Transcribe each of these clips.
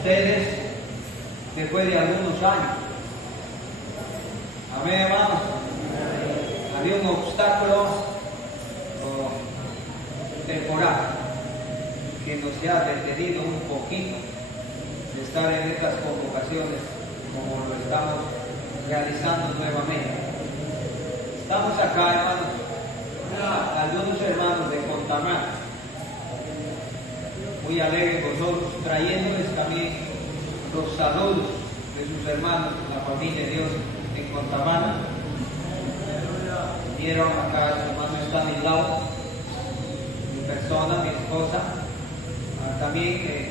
ustedes después de algunos años. Amén, hermanos. Había un obstáculo temporal que nos ha detenido un poquito de estar en estas convocaciones como lo estamos realizando nuevamente. Estamos acá, hermanos, algunos hermanos de Contamar, muy alegres vosotros, trayéndoles también los saludos de sus hermanos, la familia de Dios en Contamar. Vieron acá, su hermano está a mi lado, mi persona, mi esposa. También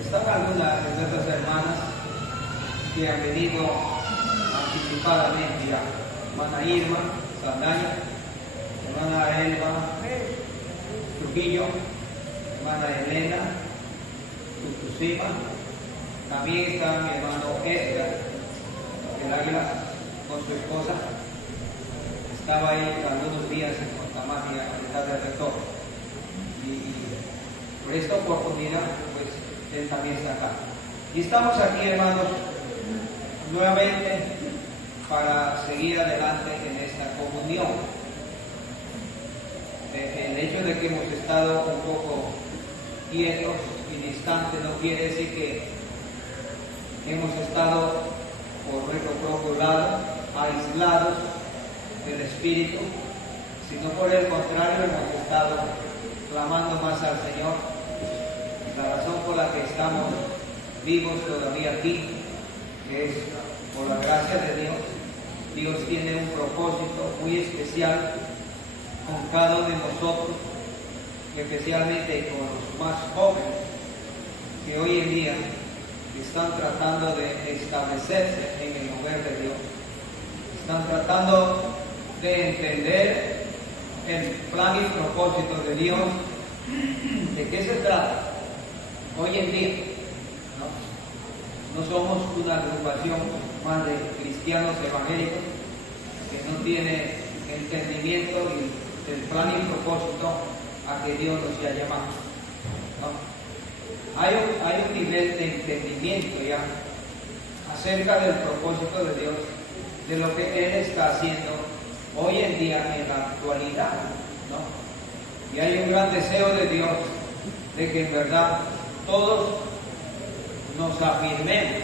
están algunas de estas hermanas que han venido anticipadamente ya. Hermana Irma Saldaña, hermana Elba Trujillo, hermana Elena Tutusima. También está mi hermano Edgar, el Águila, con su esposa. Estaba ahí algunos días en Contamar a mitad del retorno. Y por esta oportunidad, pues él también está acá. Y estamos aquí, hermanos, nuevamente para seguir adelante en esta comunión. El hecho de que hemos estado un poco quietos y distantes no quiere decir que hemos estado por nuestro propio lado, aislados del Espíritu, sino por el contrario hemos estado clamando más al Señor. La razón por la que estamos vivos todavía aquí es por la gracia de Dios. Dios tiene un propósito muy especial con cada uno de nosotros, especialmente con los más jóvenes que hoy en día están tratando de establecerse en el mover de Dios. Están tratando de entender el plan y propósito de Dios. ¿De qué se trata? Hoy en día, no somos una agrupación más de cristianos evangélicos que no tiene entendimiento del plan y propósito a que Dios nos ha llamado. ¿No? Hay un nivel de entendimiento ya acerca del propósito de Dios, de lo que Él está haciendo hoy en día en la actualidad, ¿no? Y hay un gran deseo de Dios de que en verdad todos nos afirmemos,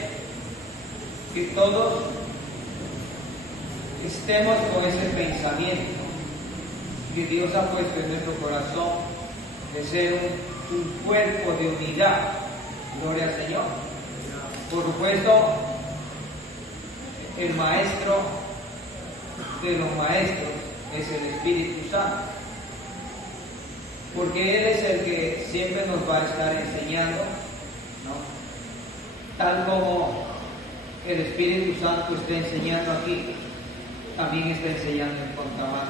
que todos estemos con ese pensamiento que Dios ha puesto en nuestro corazón de ser un cuerpo de unidad. Gloria al Señor. Por supuesto, el maestro de los maestros es el Espíritu Santo, porque Él es el que siempre nos va a estar enseñando, ¿no? Tal como el Espíritu Santo está enseñando aquí, también está enseñando en Contamar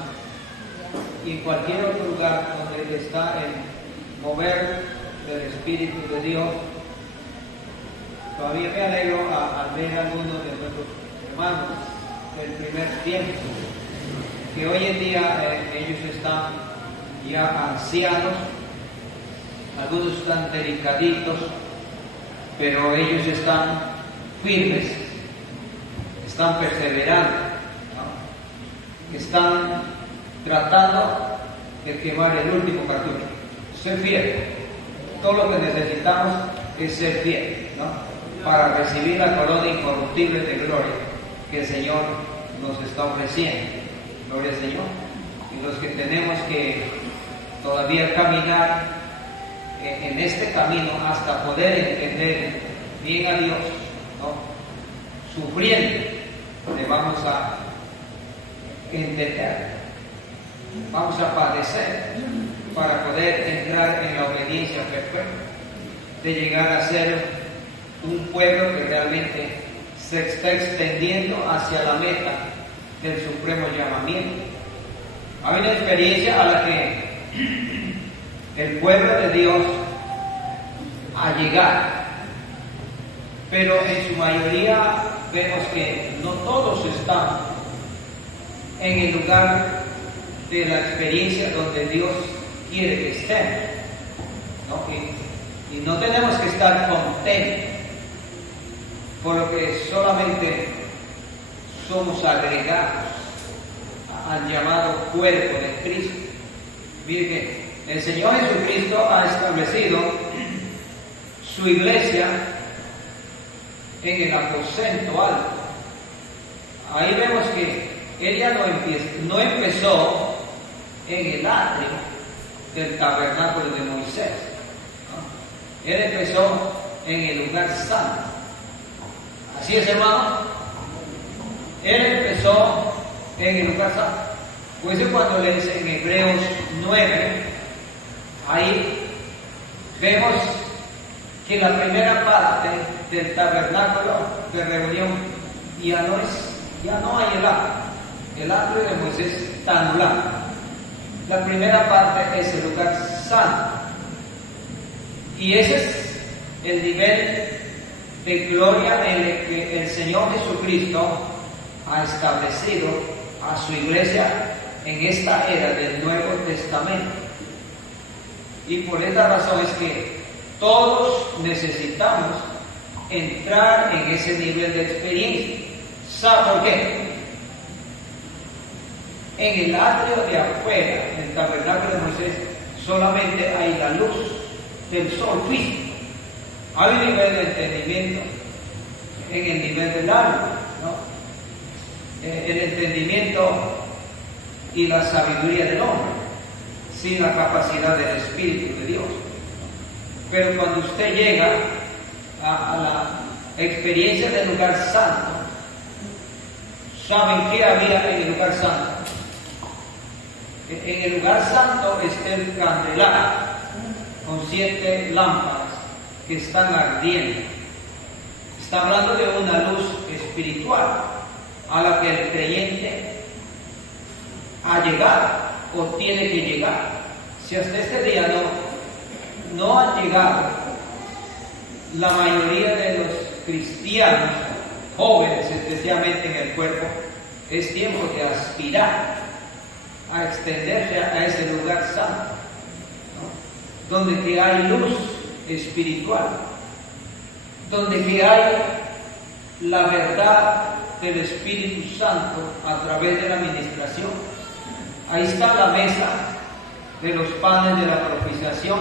y en cualquier otro lugar donde está el mover del Espíritu de Dios. Todavía me alegro al ver a algunos de nuestros hermanos del primer tiempo, que hoy en día ellos están ya ancianos, algunos están delicaditos, pero ellos están firmes, están perseverando, ¿no? Están tratando de quemar el último cartucho, ser fiel. Todo lo que necesitamos es ser fiel, ¿no? Para recibir la corona incorruptible de gloria que el Señor nos está ofreciendo. Gloria al Señor. Y los que tenemos que todavía caminar en este camino hasta poder entender bien a Dios, ¿no? Sufriendo, le vamos a entender, vamos a padecer para poder entrar en la obediencia perfecta, de llegar a ser un pueblo que realmente se está extendiendo hacia la meta del supremo llamamiento. Hay una experiencia a la que el pueblo de Dios ha llegado, pero en su mayoría vemos que no todos están en el lugar de la experiencia donde Dios quiere que estén, ¿no? Y no tenemos que estar contentos por lo que solamente somos agregados al llamado cuerpo de Cristo. Mire que el Señor Jesucristo ha establecido su iglesia en el aposento alto. Ahí vemos que ella no empezó en el atrio del tabernáculo de Moisés, ¿no? Él empezó en el lugar santo. Así es, hermano. Él empezó en el lugar santo. Pues es cuando le dice en Hebreos 9, ahí vemos que la primera parte del tabernáculo de reunión ya no hay el atrio de Moisés está anulado. La primera parte es el lugar santo. Y ese es el nivel de gloria en el que el Señor Jesucristo ha establecido a su iglesia en esta era del Nuevo Testamento. Y por esta razón es que todos necesitamos entrar en ese nivel de experiencia. ¿Sabe por qué? En el atrio de afuera, en el tabernáculo de Moisés, solamente hay la luz del sol físico. Hay un nivel de entendimiento en el nivel del alma, ¿no? El entendimiento y la sabiduría del hombre, sin la capacidad del Espíritu de Dios. Pero cuando usted llega a la experiencia del lugar santo, ¿saben qué había en el lugar santo? En el lugar santo está el candelabro con 7 lámparas que están ardiendo. Está hablando de una luz espiritual a la que el creyente ha llegado o tiene que llegar. Si hasta este día no han llegado la mayoría de los cristianos, jóvenes especialmente en el cuerpo, es tiempo de aspirar a extenderse a ese lugar santo, ¿no? Donde que hay luz espiritual, donde que hay la verdad del Espíritu Santo a través de la administración. Ahí está la mesa de los panes de la propiciación,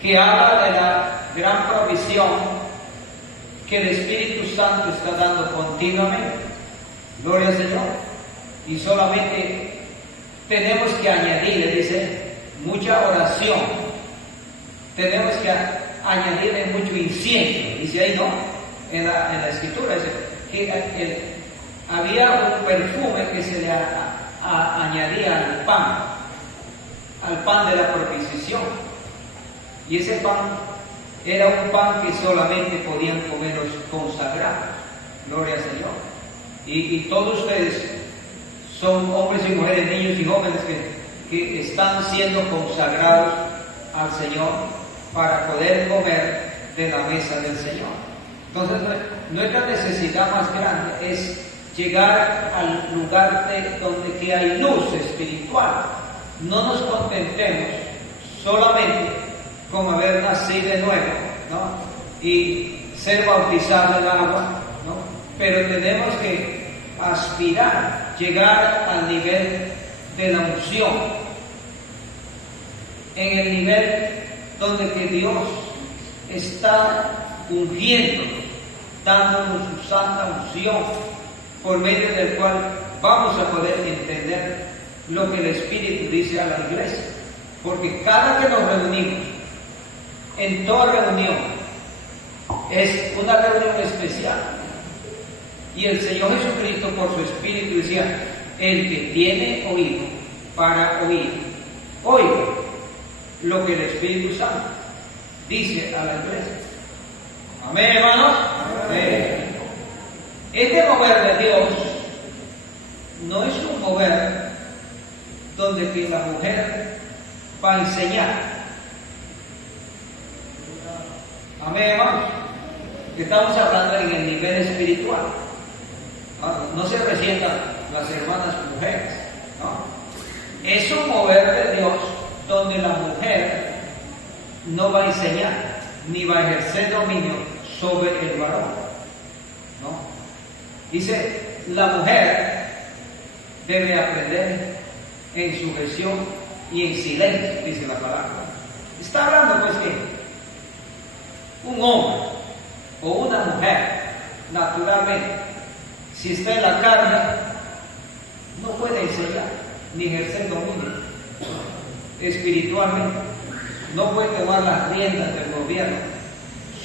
que habla de la gran provisión que el Espíritu Santo está dando continuamente. Gloria al Señor. Y solamente tenemos que añadirle, dice, mucha oración. Tenemos que añadirle mucho incienso. Dice ahí, ¿no? En la escritura dice que había un perfume que se le añadía al pan de la propiciación. Y ese pan era un pan que solamente podían comer los consagrados. Gloria al Señor. Y todos ustedes son hombres y mujeres, niños y jóvenes que están siendo consagrados al Señor para poder comer de la mesa del Señor. Entonces, nuestra necesidad más grande es llegar al lugar donde que hay luz espiritual. No nos contentemos solamente con haber nacido de nuevo, ¿no? Y ser bautizados en agua, ¿no? Pero tenemos que aspirar, llegar al nivel de la unción, en el nivel donde que Dios está ungiéndonos, dándonos su santa unción, por medio del cual vamos a poder entender lo que el Espíritu dice a la iglesia. Porque cada que nos reunimos, en toda reunión, es una reunión especial. Y el Señor Jesucristo, por su Espíritu, decía: el que tiene oído para oír, oiga lo que el Espíritu Santo dice a la iglesia. Amén, hermanos. Amén. Este mover de Dios no es un mover donde que la mujer va a enseñar. Amén, hermanos. Estamos hablando en el nivel espiritual. No se resientan las hermanas mujeres, ¿no? Es un mover de Dios donde la mujer no va a enseñar, ni va a ejercer dominio sobre el varón, ¿no? Dice, la mujer debe aprender en sujeción y en silencio, dice la palabra. Está hablando pues que un hombre o una mujer, naturalmente, si está en la carne, no puede enseñar ni ejercer dominio espiritualmente. No puede tomar las riendas del gobierno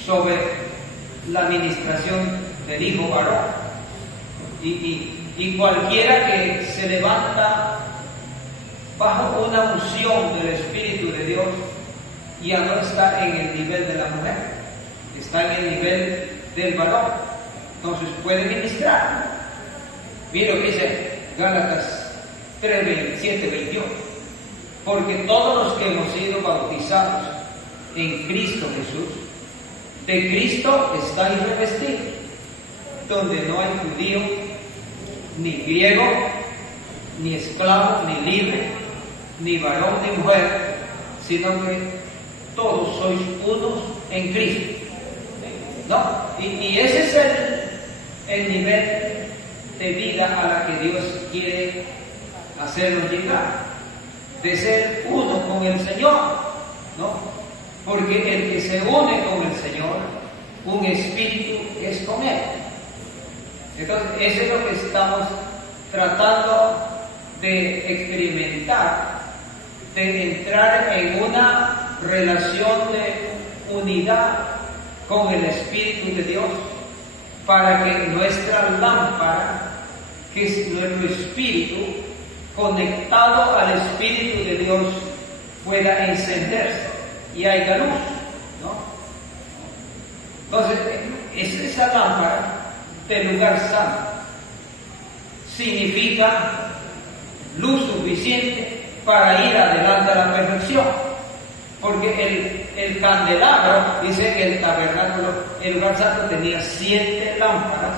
sobre la administración del hijo varón. Y cualquiera que se levanta bajo una unción del Espíritu de Dios ya no está en el nivel de la mujer, está en el nivel del varón. Entonces puede ministrar. Mira lo que dice Gálatas 3, 27, 28. Porque todos los que hemos sido bautizados en Cristo Jesús, de Cristo estáis revestidos, donde no hay judío, ni griego, ni esclavo, ni libre, ni varón, ni mujer, sino que todos sois unos en Cristo. ¿No? Y ese es el nivel de vida a la que Dios quiere hacernos llegar, de ser uno con el Señor, ¿no? Porque el que se une con el Señor, un espíritu es con Él. Entonces, eso es lo que estamos tratando de experimentar, de entrar en una relación de unidad con el Espíritu de Dios, para que nuestra lámpara, que es nuestro espíritu, conectado al Espíritu de Dios, pueda encenderse y haya luz, ¿no? Entonces, esa lámpara del lugar santo significa luz suficiente para ir adelante a la perfección, porque el candelabro, dice que el tabernáculo, el lugar santo tenía 7 lámparas,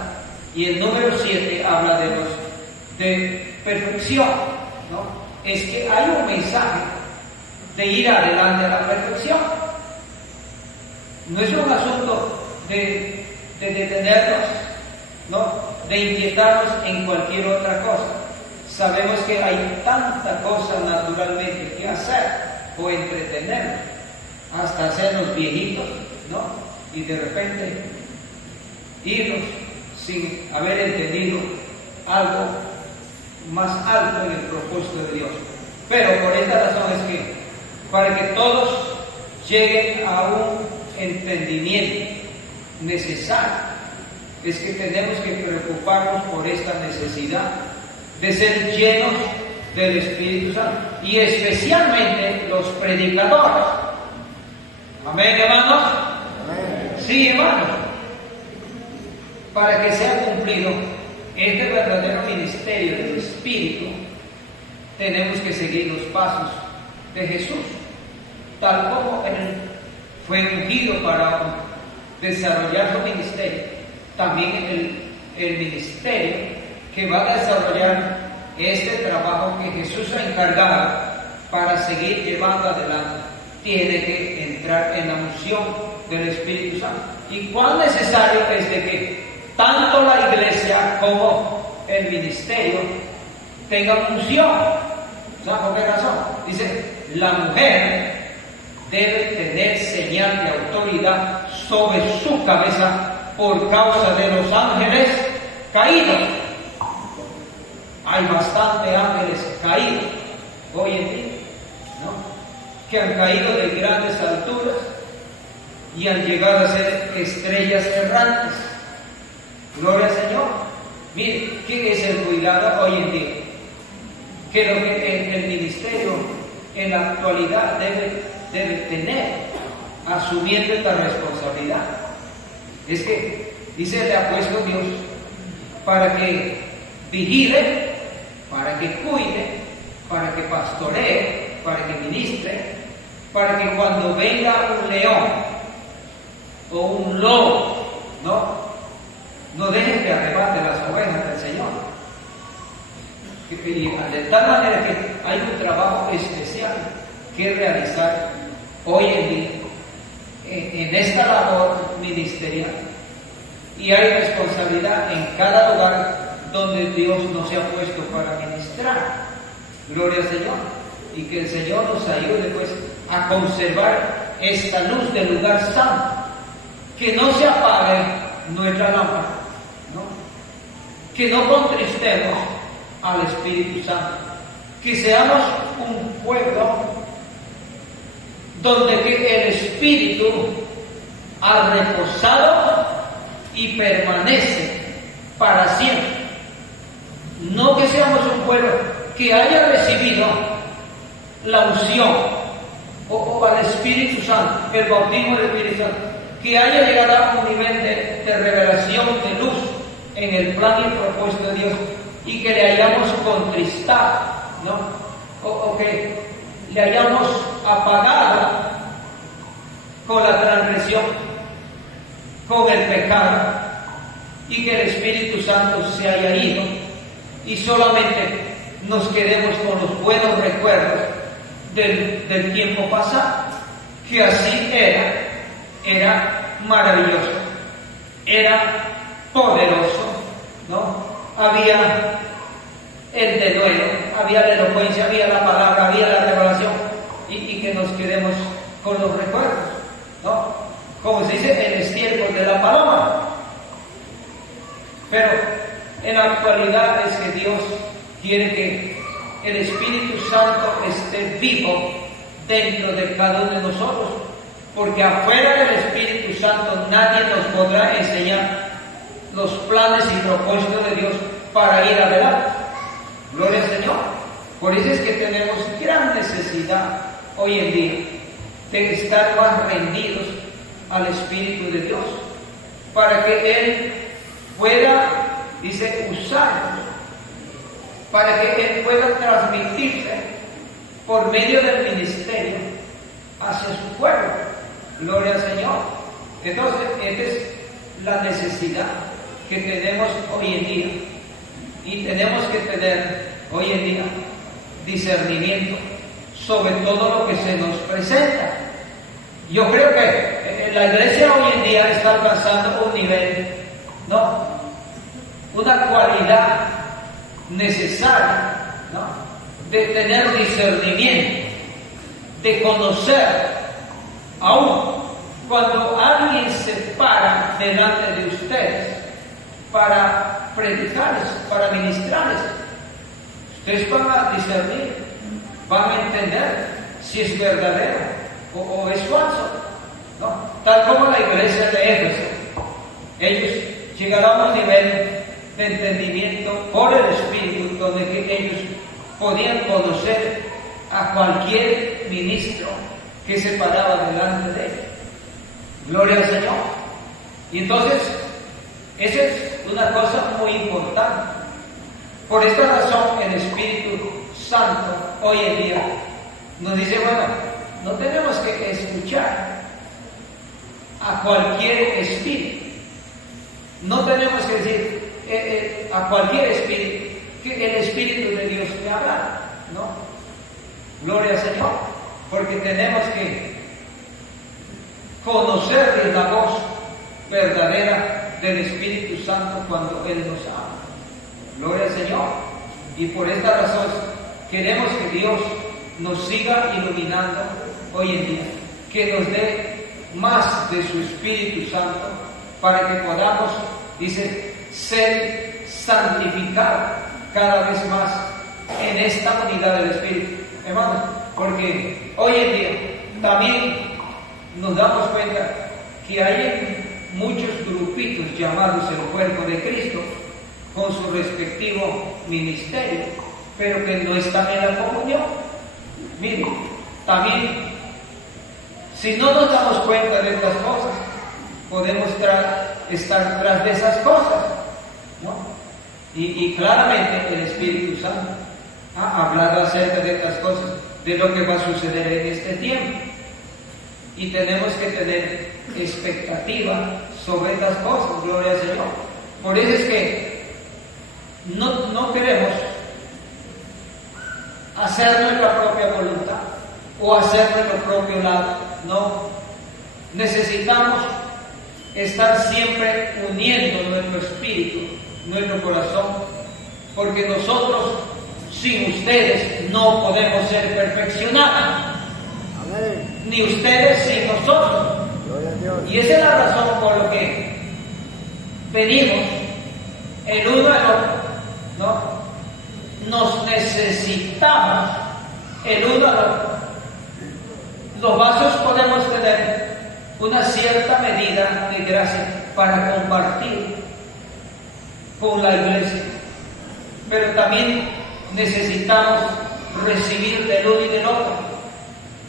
y el número 7 habla de perfección, ¿no? Es que hay un mensaje de ir adelante a la perfección. No es un asunto de detenernos, ¿no? De inquietarnos en cualquier otra cosa. Sabemos que hay tanta cosa naturalmente que hacer o entretenernos, hasta hacernos viejitos, ¿no? Y de repente irnos sin haber entendido algo más alto en el propósito de Dios. Pero por esta razón es que, para que todos lleguen a un entendimiento necesario, es que tenemos que preocuparnos por esta necesidad de ser llenos del Espíritu Santo, y especialmente los predicadores. Amén, hermanos. Amén. Sí, hermanos. Para que sea cumplido este verdadero ministerio del Espíritu, tenemos que seguir los pasos de Jesús, tal como Él fue ungido para desarrollar su ministerio. También el ministerio que va a desarrollar este trabajo que Jesús ha encargado para seguir llevando adelante, tiene que entrar en la unción del Espíritu Santo. ¿Y cuán necesario es de que tanto la iglesia como el ministerio tengan unción? ¿Saben por qué razón? Dice, la mujer debe tener señal de autoridad sobre su cabeza por causa de los ángeles caídos. Hay bastante ángeles caídos hoy en día, ¿no? Que han caído de grandes alturas y han llegado a ser estrellas errantes. Gloria al Señor. Mire, ¿quién es el cuidado hoy en día? Que lo que el ministerio en la actualidad debe tener, asumiendo esta responsabilidad, es que, dice, le ha puesto Dios para que vigile, para que cuide, para que pastoree, para que ministre, para que cuando venga un león o un lobo, no deje que arrebate las ovejas del Señor. De tal manera que hay un trabajo especial que realizar hoy en día en esta labor ministerial. Y hay responsabilidad en cada lugar donde Dios nos ha puesto para ministrar. Gloria al Señor. Y que el Señor nos ayude pues a conservar esta luz del lugar santo. Que no se apague nuestra lámpara, ¿no? Que no contristemos al Espíritu Santo. Que seamos un pueblo donde que el Espíritu ha reposado y permanece para siempre. No que seamos un pueblo que haya recibido la unción o al Espíritu Santo, el bautismo del Espíritu Santo, que haya llegado a un nivel de revelación, de luz en el plan y propósito de Dios, y que le hayamos contristado, ¿no? O que le hayamos apagado con la transgresión, con el pecado, y que el Espíritu Santo se haya ido y solamente nos quedemos con los buenos recuerdos del tiempo pasado, que así era maravilloso, era poderoso, ¿no? Había el denuedo, había la elocuencia, había la palabra, había la revelación, y que nos quedemos con los recuerdos, ¿no? Como se dice, el estiércol de la paloma. Pero en la actualidad es que Dios quiere que el Espíritu Santo esté vivo dentro de cada uno de nosotros, porque afuera del Espíritu Santo nadie nos podrá enseñar los planes y propósitos de Dios para ir adelante. Gloria al Señor. Por eso es que tenemos gran necesidad hoy en día de estar más rendidos al Espíritu de Dios, para que Él pueda, dice, usarnos, para que Él pueda transmitirse por medio del ministerio hacia su pueblo. Gloria al Señor. Entonces, esta es la necesidad que tenemos hoy en día, y tenemos que tener hoy en día discernimiento sobre todo lo que se nos presenta. Yo creo que la iglesia hoy en día está alcanzando un nivel, ¿no? Una cualidad necesaria, ¿no? De tener discernimiento, de conocer, aún cuando alguien se para delante de ustedes para predicarles, para ministrarles, ustedes van a discernir, van a entender si es verdadero o es falso, ¿no? Tal como la iglesia de Éfeso, ellos llegaron a un nivel de entendimiento por el Espíritu, donde que ellos podían conocer a cualquier ministro que se paraba delante de ellos. Gloria al Señor. Y entonces, esa es una cosa muy importante. Por esta razón, el Espíritu Santo hoy en día nos dice, bueno, no tenemos que escuchar a cualquier espíritu. No tenemos que decir a cualquier espíritu que el Espíritu de Dios te habla, ¿no? Gloria al Señor. Porque tenemos que conocer la voz verdadera del Espíritu Santo cuando Él nos habla. Gloria al Señor. Y por esta razón queremos que Dios nos siga iluminando hoy en día, que nos dé más de su Espíritu Santo para que podamos, dice, ser santificados cada vez más en esta unidad del Espíritu. Hermanos, porque hoy en día también nos damos cuenta que hay muchos grupitos llamados el cuerpo de Cristo con su respectivo ministerio, pero que no están en la comunión. Miren, también, si no nos damos cuenta de estas cosas, podemos estar tras de esas cosas, ¿no? Y claramente el Espíritu Santo ha hablado acerca de estas cosas, de lo que va a suceder en este tiempo. Y tenemos que tener expectativa sobre estas cosas, gloria al Señor. Por eso es que no queremos hacer nuestra propia voluntad o hacer nuestro propio lado, no. necesitamos estar siempre uniendo nuestro espíritu, nuestro corazón, porque nosotros sin ustedes no podemos ser perfeccionados. Amén. Ni ustedes sin nosotros. Gloria a Dios. Y esa es la razón por la que venimos el uno al otro, ¿no? Nos necesitamos el uno al otro. Los vasos podemos tener una cierta medida de gracia para compartir con la iglesia, pero también necesitamos recibir del uno y del otro,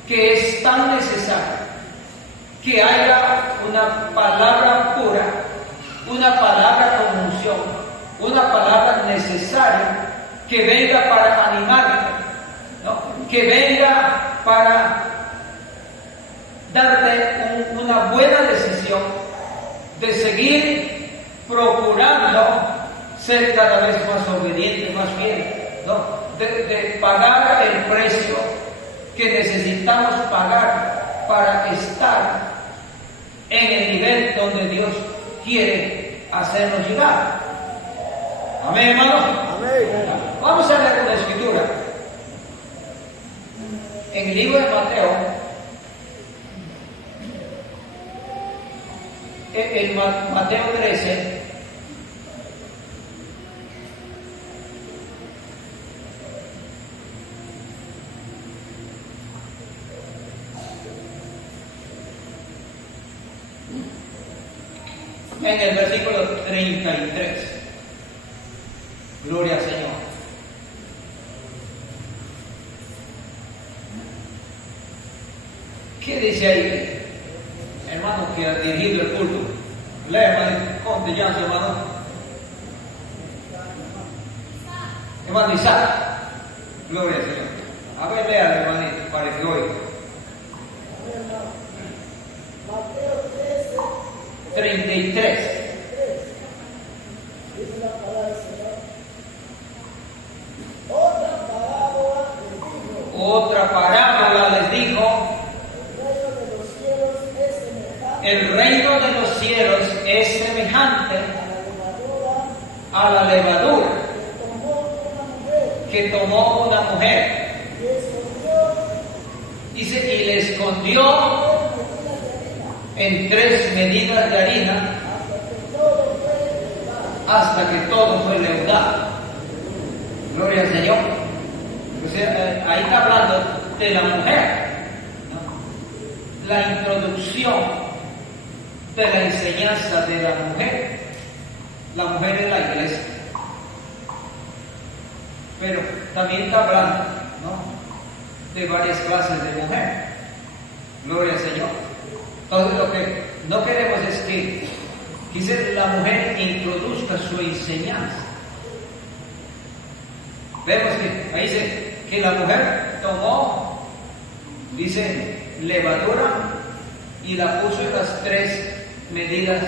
que es tan necesario que haya una palabra pura, una palabra con unción, una palabra necesaria que venga para animarte, ¿no? Que venga para darte una buena decisión de seguir procurando ser cada vez más obediente, más fiel, ¿no? De pagar el precio que necesitamos pagar para estar en el nivel donde Dios quiere hacernos llegar. Amén, hermanos. Amén. Vamos a leer una escritura en el libro de Mateo. En Mateo 13, en el versículo 33. Gloria al Señor. ¿Qué dice ahí? Hermano que ha dirigido el culto. Lea, hermano, conte ya, hermano. Hermano Isaac. Gloria al Señor. A ver, lea, hermanito, para que oiga. Mateo 13, 33. dice la palabra del Señor. Otra parábola les dijo. Otra parábola les dijo. El reino de los cielos es El reino de los cielos es semejante semejante a la levadura a la levadura que tomó una mujer que tomó una mujer. y escondió Dice, y le escondió en 3 medidas de harina hasta que todo fue leudado. Gloria al Señor. O sea, ahí está hablando de la mujer, ¿no? La introducción de la enseñanza de la mujer. La mujer es la iglesia. Pero también está hablando, ¿no?, de varias clases de mujer. Gloria al Señor. Entonces lo que no queremos es que quizás la mujer introduzca su enseñanza. Vemos que ahí dice que la mujer tomó, dice, levadura y la puso en las 3 medidas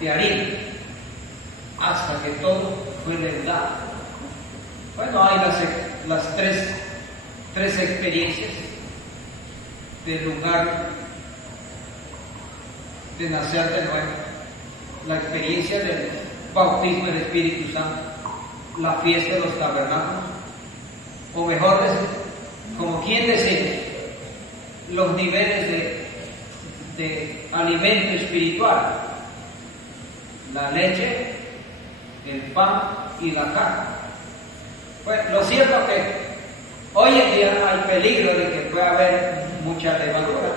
de harina hasta que todo fue leudado. Bueno, hay las tres experiencias del lugar de nacer de nuevo, la experiencia del bautismo del Espíritu Santo, la fiesta de los tabernáculos, o mejor decir, como quien decide, los niveles de alimento espiritual, la leche, el pan y la carne. Pues lo cierto es que hoy en día hay peligro de que pueda haber mucha levadura.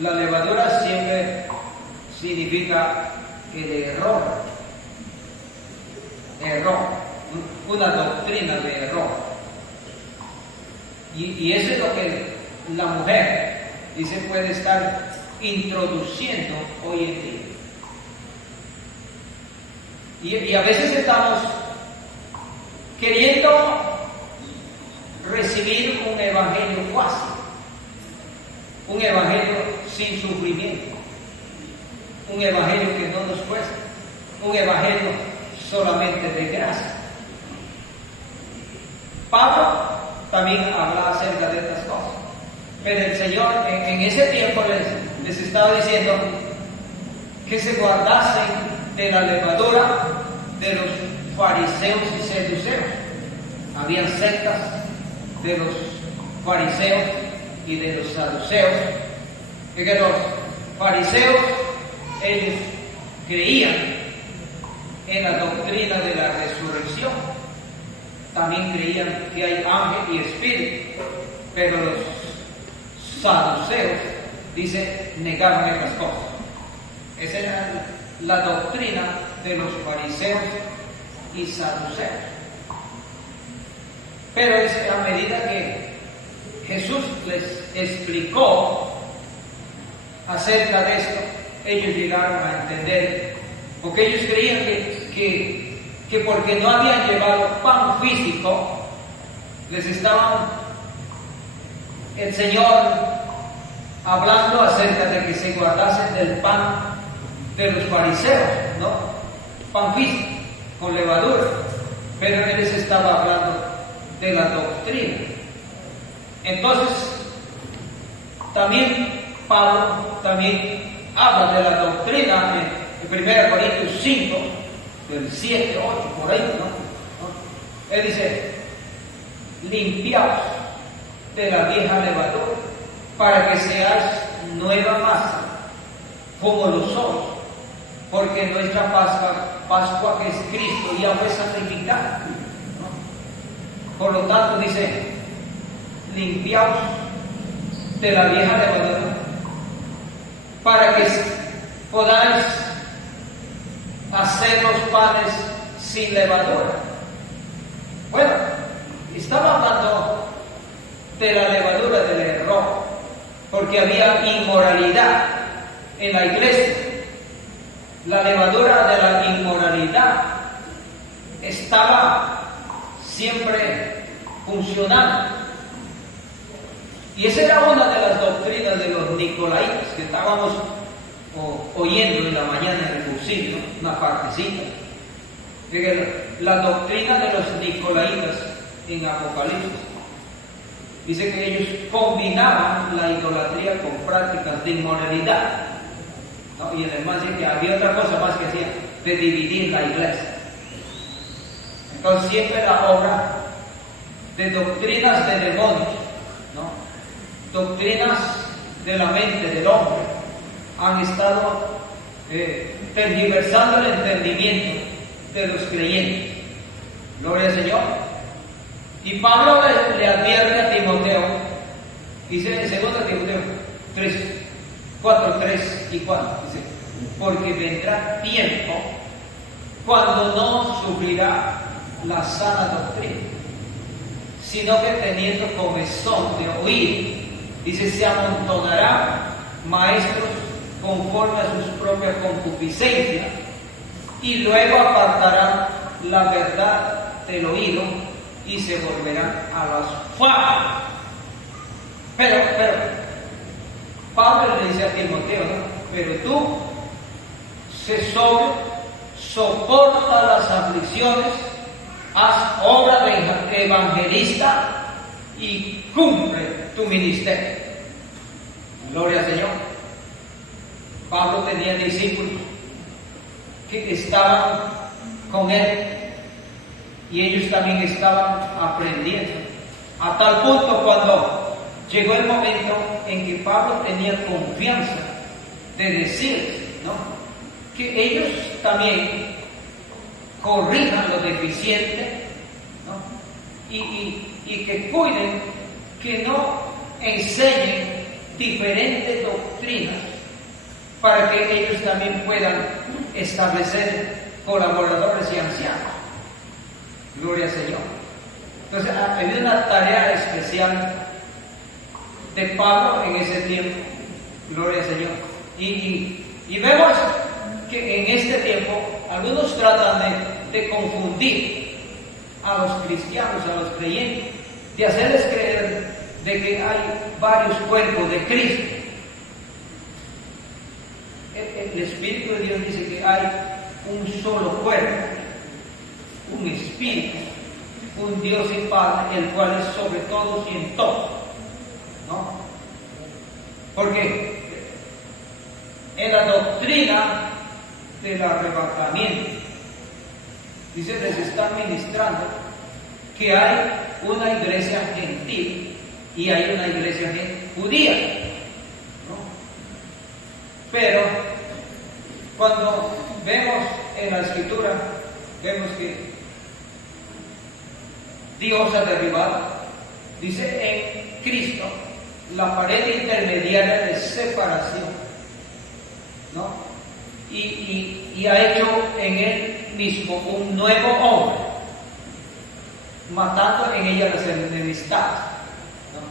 La levadura siempre significa el error, una doctrina de error. Y eso es lo que la mujer dice puede estar introduciendo hoy en día. Y a veces estamos queriendo recibir un evangelio fácil, un evangelio sin sufrimiento, un evangelio que no nos cuesta, un evangelio solamente de gracia. Pablo también habla acerca de estas cosas, pero el Señor en ese tiempo les estaba diciendo que se guardasen de la levadura de los fariseos y seduceos. Habían sectas de los fariseos y de los saduceos. Y que los fariseos, ellos creían en la doctrina de la resurrección. También creían que hay ángel y espíritu. Pero los saduceos, dice, negaban estas cosas. Esa era la doctrina de los fariseos y saduceos. Pero a medida que Jesús les explicó acerca de esto, ellos llegaron a entender, porque ellos creían que porque no habían llevado pan físico, les estaban el Señor hablando acerca de que se guardasen del pan de los fariseos, ¿no? Pan físico, con levadura. Pero Él les estaba hablando de la doctrina. Entonces, también Pablo también habla de la doctrina en 1 Corintios 5, del 7, 8, por ahí, ¿no? Él dice, limpiaos de la vieja levadura, para que seáis nueva masa, como los otros, porque nuestra Pascua, que es Cristo, ya fue sacrificada, ¿no? Por lo tanto, dice, limpiaos de la vieja levadura, para que podáis hacer los panes sin levadura. Bueno, estaba hablando de la levadura del error, porque había inmoralidad en la iglesia. La levadura de la inmoralidad estaba siempre funcionando. Y esa era una de las doctrinas de los nicolaitas que estábamos oyendo en la mañana en el cursillo, una partecita. La doctrina de los nicolaitas en Apocalipsis dice que ellos combinaban la idolatría con prácticas de inmoralidad, ¿no? Y además dice que había otra cosa más que hacían, de dividir la iglesia. Entonces siempre la obra de doctrinas de demonios, ¿no? Doctrinas de la mente del hombre han estado tergiversando el entendimiento de los creyentes. Gloria al Señor. Y Pablo le advierte a Timoteo, dice en 2 Timoteo 3, 4, 3 y 4, dice, porque vendrá tiempo cuando no sufrirá la sana doctrina, sino que teniendo comezón de oír, dice, se amontonará maestros conforme a sus propias concupiscencias, y luego apartarán la verdad del oído y se volverán a las fábulas. Pero Pablo le dice a Timoteo, ¿no? Pero tú soporta las aflicciones, haz obra de evangelista y cumple tu ministerio. Gloria al Señor. Pablo tenía discípulos que estaban con él y ellos también estaban aprendiendo, a tal punto cuando llegó el momento en que Pablo tenía confianza de decirles, ¿no?, que ellos también corrijan lo deficiente, ¿no?, y que cuiden, que no enseñen diferentes doctrinas, para que ellos también puedan establecer colaboradores y ancianos. Gloria al Señor. Entonces, había una tarea especial de Pablo en ese tiempo. Gloria al Señor. Y vemos que en este tiempo algunos tratan de confundir a los cristianos, a los creyentes, de hacerles creer de que hay varios cuerpos de Cristo. El Espíritu de Dios dice que hay un solo cuerpo, un Espíritu, un Dios y Padre, el cual es sobre todos y en todo, ¿no? Porque en la doctrina del arrebatamiento. Dice, les están ministrando que hay una iglesia gentil y hay una iglesia judía, ¿no? Pero cuando vemos en la escritura, vemos que Dios ha derribado, dice, en Cristo, la pared intermediaria de separación, ¿no? Y ha hecho en él mismo un nuevo hombre, matando en ella las enemistades, ¿no?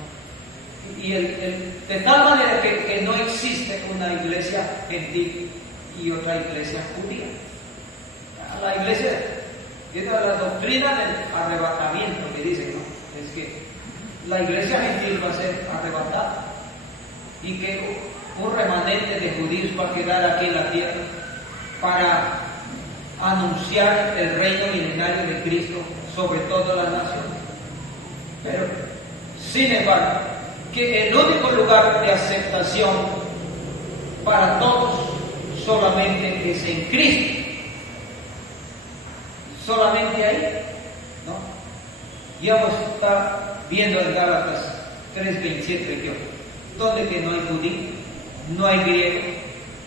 Y de tal manera que no existe una iglesia gentil y otra iglesia judía. La iglesia, la doctrina del arrebatamiento que dicen, ¿no? Es que la iglesia gentil va a ser arrebatada y que un remanente de judíos va a quedar aquí en la tierra para anunciar el reino milenario de Cristo sobre todas las naciones. Pero, sin embargo, que el único lugar de aceptación para todos solamente es en Cristo. Solamente ahí, ¿no? Ya vamos a estar viendo en Gálatas 3, 27, 28, donde que no hay judío, no hay griego,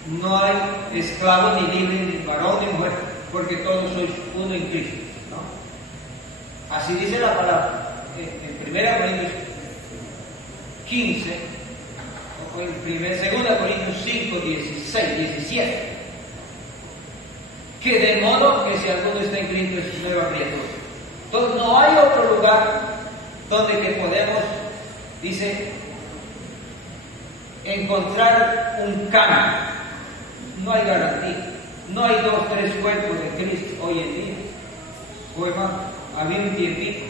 no hay esclavo ni libre, ni varón ni mujer, porque todos sois uno en Cristo, ¿no? Así dice la palabra en 1 Corintios 15, o en 2 Corintios 5, 16, 17, que de modo que si alguno está en Cristo es nueva criatura. Entonces no hay otro lugar donde que podemos, dice, encontrar un cambio. No hay garantía. No hay 2, 3 cuerpos de Cristo hoy en día. O hermano, había un tiempito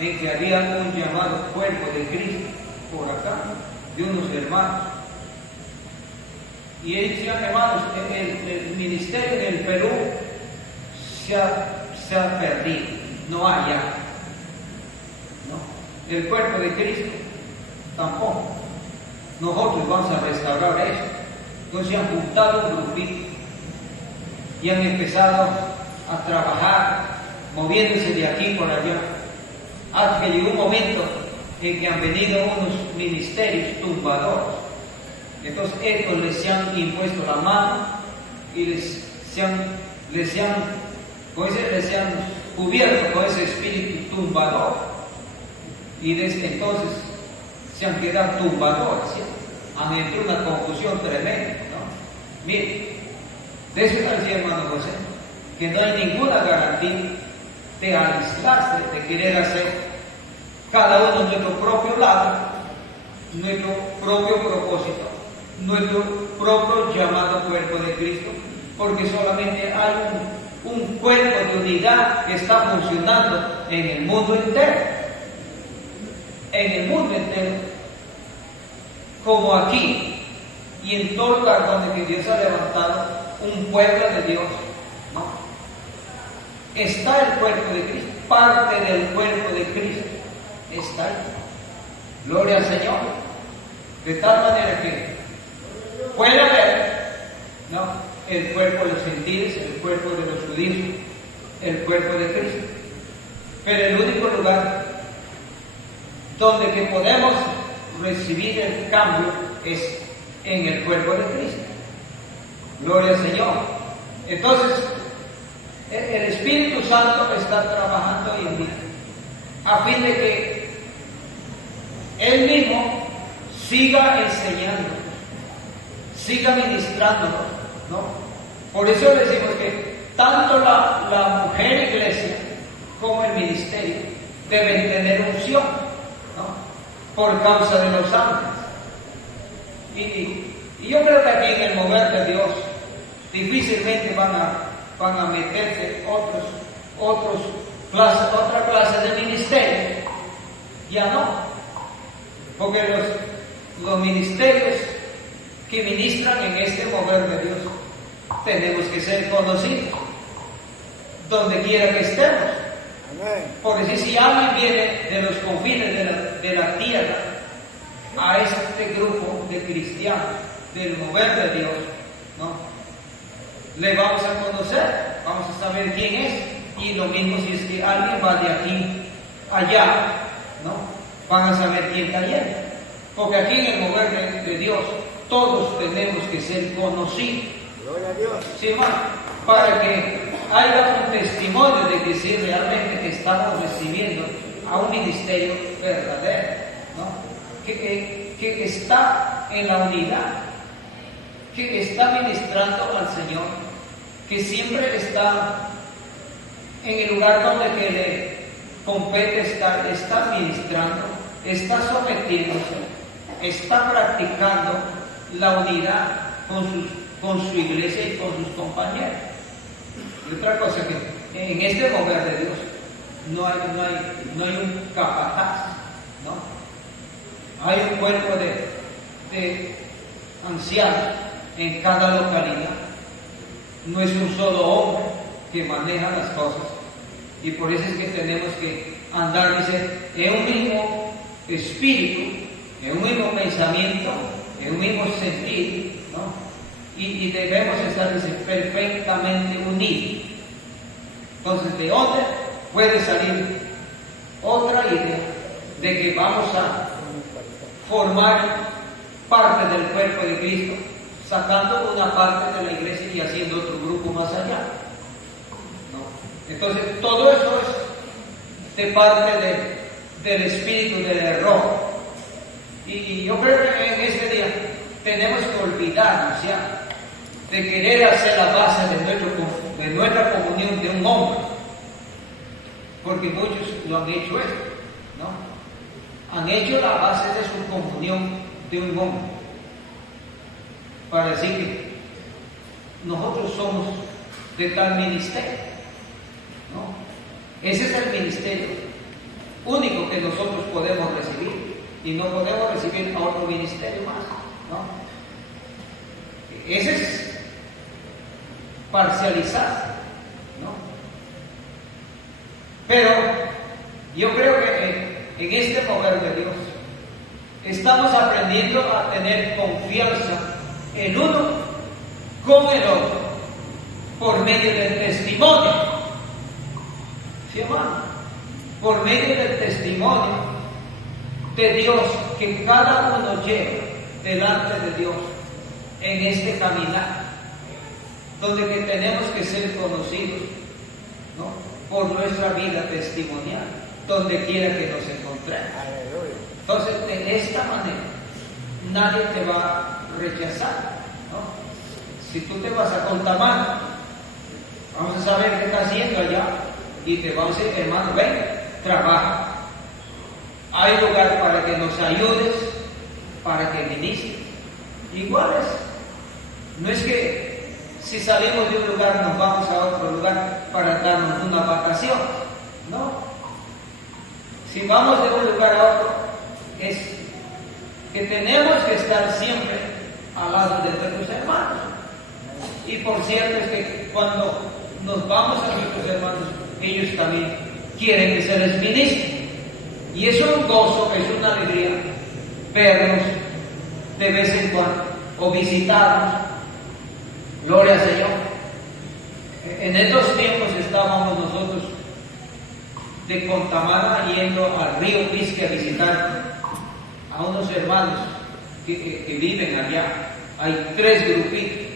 en que había un llamado cuerpo de Cristo por acá, de unos hermanos. Y ellos decían, hermanos, el ministerio en el Perú se ha perdido, no hay ya. ¿No? El cuerpo de Cristo tampoco. Nosotros vamos a restaurar eso. Entonces se han juntado un grupito y han empezado a trabajar, moviéndose de aquí por allá, hasta que llegó un momento en que han venido unos ministerios tumbadores. Entonces estos les han impuesto la mano y les han cubierto con ese espíritu tumbador. Y desde entonces se han quedado tumbadores, ¿sí? Han entrado una confusión tremenda, ¿no? Mire, déjeme decir, hermano José, que no hay ninguna garantía de aislarse, de querer hacer cada uno nuestro propio lado, nuestro propio propósito, nuestro propio llamado cuerpo de Cristo, porque solamente hay un cuerpo de unidad que está funcionando en el mundo entero. En el mundo entero, como aquí y en todo lugar donde que Dios ha levantado un pueblo de Dios, ¿no? Está el cuerpo de Cristo, parte del cuerpo de Cristo está ahí. Gloria al Señor. De tal manera que puede haber, ¿no?, el cuerpo de los gentiles, el cuerpo de los judíos, el cuerpo de Cristo. Pero el único lugar donde que podemos recibir el cambio es en el cuerpo de Cristo. Gloria al Señor. Entonces, el Espíritu Santo está trabajando hoy en día a fin de que Él mismo siga enseñándonos, siga ministrándonos, ¿no? Por eso decimos que tanto la mujer iglesia como el ministerio deben tener unción, ¿no?, por causa de los ángeles. Y yo creo que aquí en el mover de Dios difícilmente van a meterse otra clase de ministerio. Ya no, porque los ministerios que ministran en este mover de Dios tenemos que ser conocidos donde quiera que estemos. Porque si alguien viene de los confines de la tierra a este grupo de cristianos del mover de Dios, ¿no? Le vamos a conocer, vamos a saber quién es, y lo mismo si es que alguien va de aquí allá, ¿no? Van a saber quién está yendo. Porque aquí en el mover de Dios, todos tenemos que ser conocidos. Gloria a Dios. Sí, hermano, para que haya un testimonio de que sí realmente que estamos recibiendo a un ministerio verdadero, ¿no? Que está en la unidad, que está ministrando al Señor, que siempre está en el lugar donde que le compete estar, está ministrando, está sometiéndose, está practicando la unidad con su iglesia y con sus compañeros. Y otra cosa que en este mover de Dios no hay un capataz, ¿no? Hay un cuerpo de ancianos en cada localidad. No es un solo hombre que maneja las cosas. Y por eso es que tenemos que andar, dice, en un mismo espíritu, en un mismo pensamiento, en un mismo sentido, ¿no? Y debemos estar, dice, perfectamente unidos. Entonces, ¿de dónde puede salir otra idea de que vamos a formar parte del cuerpo de Cristo, sacando una parte de la iglesia y haciendo otro grupo más allá? ¿No? Entonces, todo eso es de parte del espíritu del error. Y yo creo que en este día tenemos que olvidarnos ya de querer hacer la base de nuestra comunión de un hombre, porque muchos lo han hecho esto, ¿no? Han hecho la base de su comunión de un hombre, para decir que nosotros somos de tal ministerio, ¿no? Ese es el ministerio único que nosotros podemos recibir, y no podemos recibir a otro ministerio más, ¿no? Ese es parcializar, ¿no? Pero yo creo que en este mover de Dios estamos aprendiendo a tener confianza el uno con el otro por medio del testimonio. ¿Sí, hermano? Por medio del testimonio de Dios que cada uno lleva delante de Dios en este caminar, donde que tenemos que ser conocidos, ¿no? Por nuestra vida testimonial, donde quiera que nos encontremos. Entonces, de esta manera, nadie te va a rechazar, ¿no? Si tú te vas a Contamana, vamos a saber qué está haciendo allá, y te vamos a decir, hermano, ven, trabaja. Hay lugar para que nos ayudes, para que ministres. Igual es. No es que si salimos de un lugar nos vamos a otro lugar para darnos una vacación. No. Si vamos de un lugar a otro, es que tenemos que estar siempre al lado de nuestros hermanos. Y por cierto es que cuando nos vamos a nuestros hermanos, ellos también quieren que se les ministre. Y es un gozo, es una alegría verlos de vez en cuando o visitarnos. Gloria al Señor. En estos tiempos estábamos nosotros de Contamana yendo al río Pisque a visitar a unos hermanos que viven allá. Hay 3 grupitos,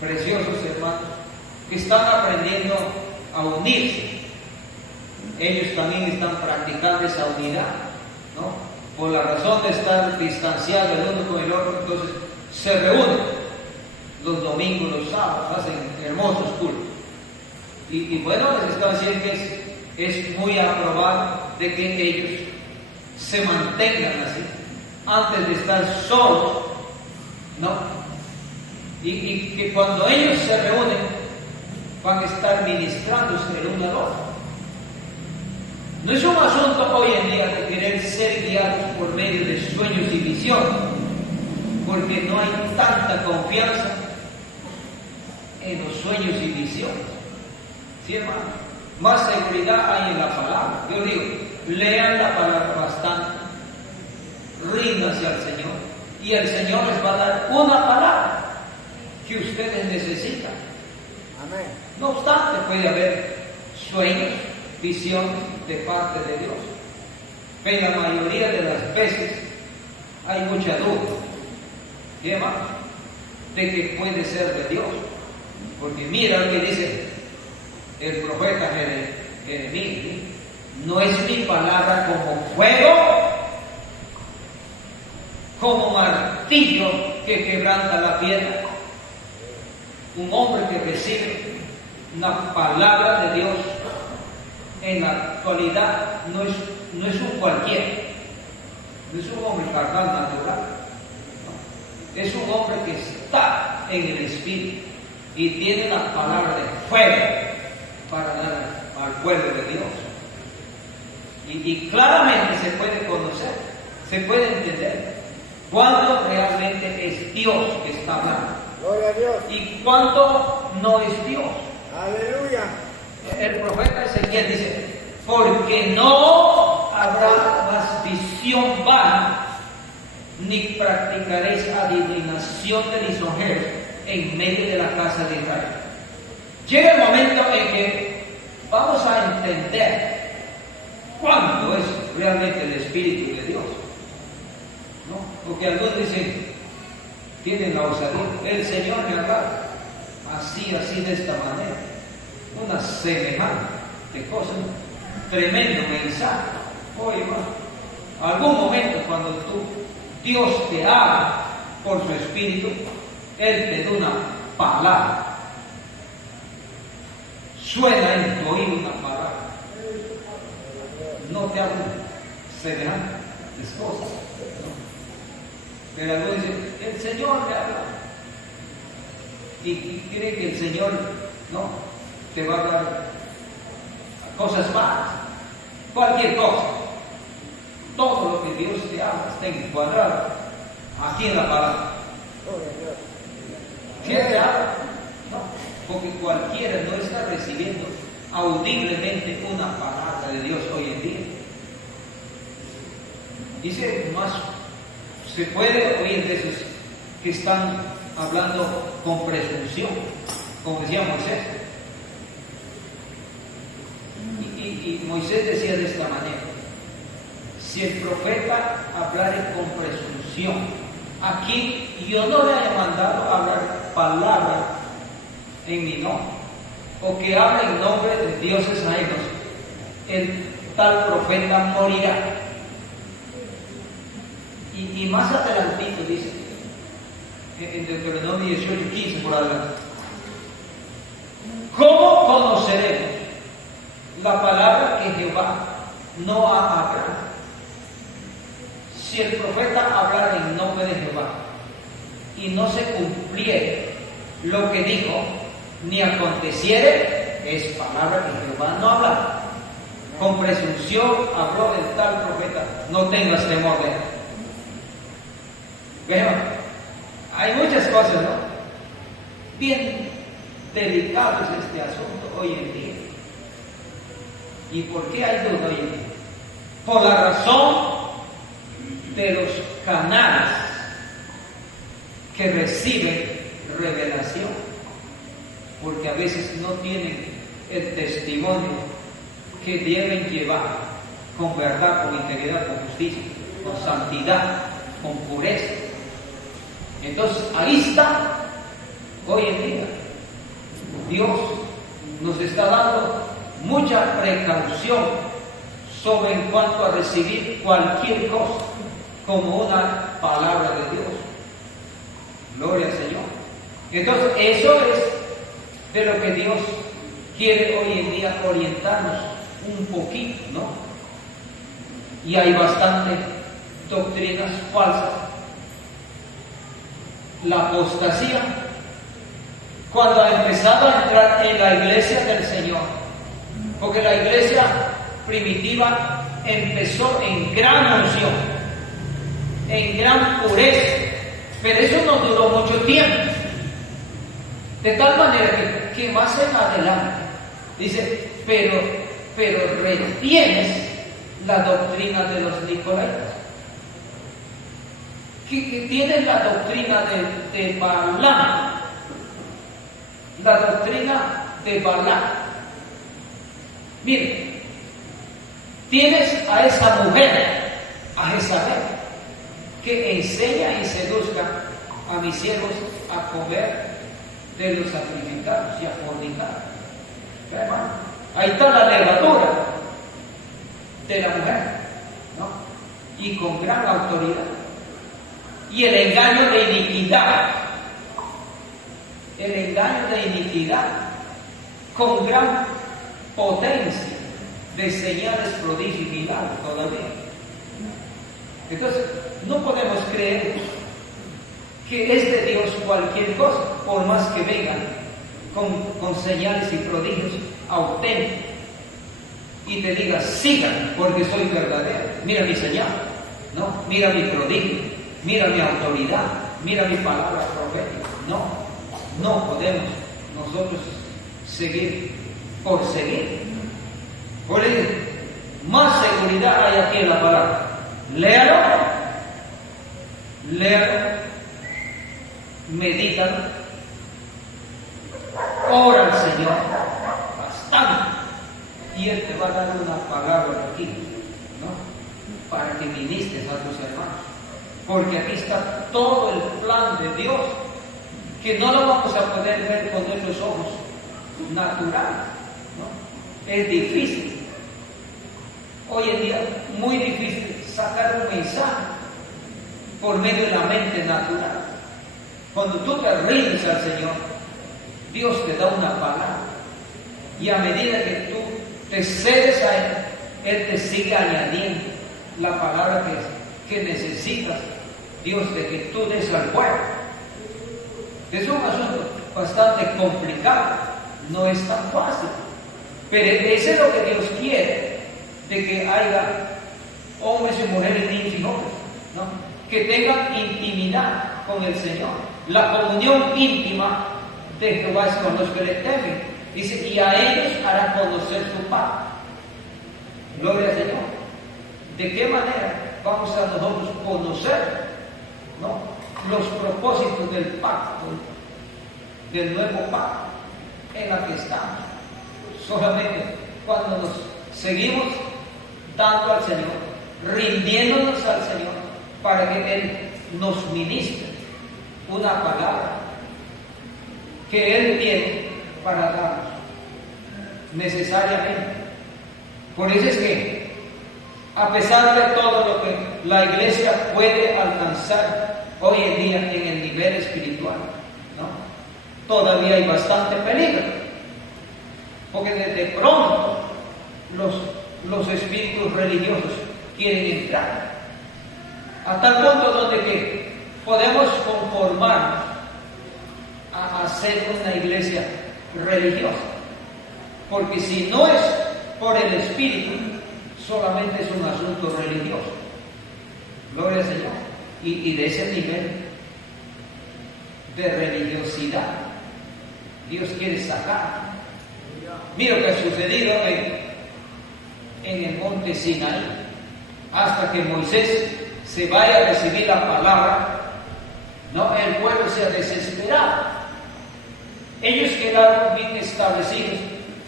preciosos hermanos, que están aprendiendo a unirse. Ellos también están practicando esa unidad, ¿no? Por la razón de estar distanciados el uno con el otro, entonces se reúnen los domingos, los sábados, hacen hermosos cultos. Y bueno, les estaba diciendo que es muy aprobado de que ellos se mantengan así, antes de estar solos, ¿no? Y que cuando ellos se reúnen, van a estar ministrándose el uno al otro. No es un asunto hoy en día de querer ser guiados por medio de sueños y visiones, porque no hay tanta confianza en los sueños y visiones. ¿Sí, hermano? Más seguridad hay en la palabra. Yo digo, lean la palabra bastante, ríndanse al Señor Y el Señor les va a dar una palabra que ustedes necesitan. Amén. No obstante, puede haber sueños, visiones de parte de Dios. Pero la mayoría de las veces hay mucha duda. ¿Y hermano? De que puede ser de Dios. Porque mira lo que dice el profeta Jeremías. No es mi palabra como fuego, como martillo que quebranta la piedra. Un hombre que recibe una palabra de Dios en la actualidad no es un cualquiera, no es un hombre carnal natural, no. Es un hombre que está en el Espíritu y tiene la palabra de fuego para dar al pueblo de Dios. Y claramente se puede conocer, se puede entender cuándo realmente es Dios que está hablando. Gloria a Dios. ¿Y cuándo no es Dios? Aleluya. El profeta Ezequiel dice, porque no habrá más visión vana, ni practicaréis adivinación de lisonjeros en medio de la casa de Israel. Llega el momento en que vamos a entender cuándo es realmente el Espíritu de Dios, ¿no? Porque algunos dicen, tienen la osadía, el Señor me habla así, de esta manera, una semejante cosa, un tremendo mensaje. Oye, hermano, algún momento cuando Dios te habla por su Espíritu, Él te da una palabra, suena en tu oído una palabra, no te habla semejantes cosas, ¿no? Pero algunos dicen, el Señor me habla. Y cree que el Señor no te va a dar cosas malas, cualquier cosa. Todo lo que Dios te habla está encuadrado aquí en la palabra. Gloria a Dios. ¿Quién te habla? No, porque cualquiera no está recibiendo audiblemente una palabra de Dios hoy en día. Dice más. Se puede oír de esos que están hablando con presunción, como decía Moisés. Y Moisés decía de esta manera, si el profeta hablare con presunción, aquí yo no le haya mandado a hablar palabra en mi nombre, o que hable en nombre de dioses ajenos, el tal profeta morirá. Y más adelantito dice, en Deuteronomio 18:15 por adelante, ¿cómo conoceremos la palabra que Jehová no ha hablado? Si el profeta hablara en nombre de Jehová y no se cumpliere lo que dijo, ni aconteciere, es palabra que Jehová no habla. Con presunción habló el tal profeta, no tengas temor de él. Bueno, hay muchas cosas, ¿no? Bien delicado es este asunto hoy en día. ¿Y por qué hay duda hoy en día? Por la razón de los canales que reciben revelación, porque a veces no tienen el testimonio que deben llevar con verdad, con integridad, con justicia, con santidad, con pureza. Entonces, ahí está, hoy en día, Dios nos está dando mucha precaución sobre en cuanto a recibir cualquier cosa como una palabra de Dios. Gloria al Señor. Entonces, eso es de lo que Dios quiere hoy en día orientarnos un poquito, ¿no? Y hay bastantes doctrinas falsas. La apostasía, cuando ha empezado a entrar en la iglesia del Señor, porque la iglesia primitiva empezó en gran unción, en gran pureza, pero eso no duró mucho tiempo, de tal manera que más en adelante dice, pero retienes la doctrina de los nicolaitas. que tienen la doctrina de Balaam. La doctrina de Balaam. Miren, tienes a esa mujer, a Jezabel, que enseña y seduzca a mis siervos a comer de los sacrificados y a fornicar. Hermano, ahí está la levadura de la mujer, ¿no? Y con gran autoridad. Y el engaño de iniquidad, con gran potencia de señales, prodigios y milagros todavía. Entonces, no podemos creer que es de Dios cualquier cosa, por más que vengan con señales y prodigios auténticos y te diga, sigan porque soy verdadero, mira mi señal, ¿no? Mira mi prodigio, mira mi autoridad, mira mi palabra profética. No podemos nosotros seguir por seguir. Por eso, más seguridad hay aquí en la palabra. Léalo, medítalo, ora al Señor bastante y Él te va a dar una palabra aquí, ¿no? Para que ministres a tus hermanos, porque aquí está todo el plan de Dios, que no lo vamos a poder ver con nuestros ojos naturales, ¿no? Es difícil. Hoy en día, muy difícil sacar un mensaje por medio de la mente natural. Cuando tú te rindes al Señor, Dios te da una palabra. Y a medida que tú te cedes a Él, Él te sigue añadiendo la palabra que necesitas, Dios, de que tú des al pueblo. Es un asunto bastante complicado, no es tan fácil. Pero eso es lo que Dios quiere, de que haya hombres y mujeres, niños y jóvenes, ¿no? Que tengan intimidad con el Señor. La comunión íntima de Jehová es con los que le temen. Dice, y a ellos hará conocer su pacto. Gloria al Señor. ¿De qué manera vamos a nosotros conocer, ¿no?, los propósitos del pacto, del nuevo pacto en la que estamos? Solamente cuando nos seguimos dando al Señor, rindiéndonos al Señor, para que Él nos ministre una palabra que Él tiene para darnos necesariamente. Por eso es que, a pesar de todo lo que la iglesia puede alcanzar hoy en día en el nivel espiritual, ¿no?, todavía hay bastante peligro, porque de pronto los espíritus religiosos quieren entrar a tal punto donde que podemos conformarnos a ser una iglesia religiosa, porque si no es por el espíritu, solamente es un asunto religioso. Gloria al Señor. Y de ese nivel de religiosidad Dios quiere sacar. Mira lo que ha sucedido en el monte Sinaí, hasta que Moisés se vaya a recibir la palabra, ¿no?, el pueblo se ha desesperado. Ellos quedaron bien establecidos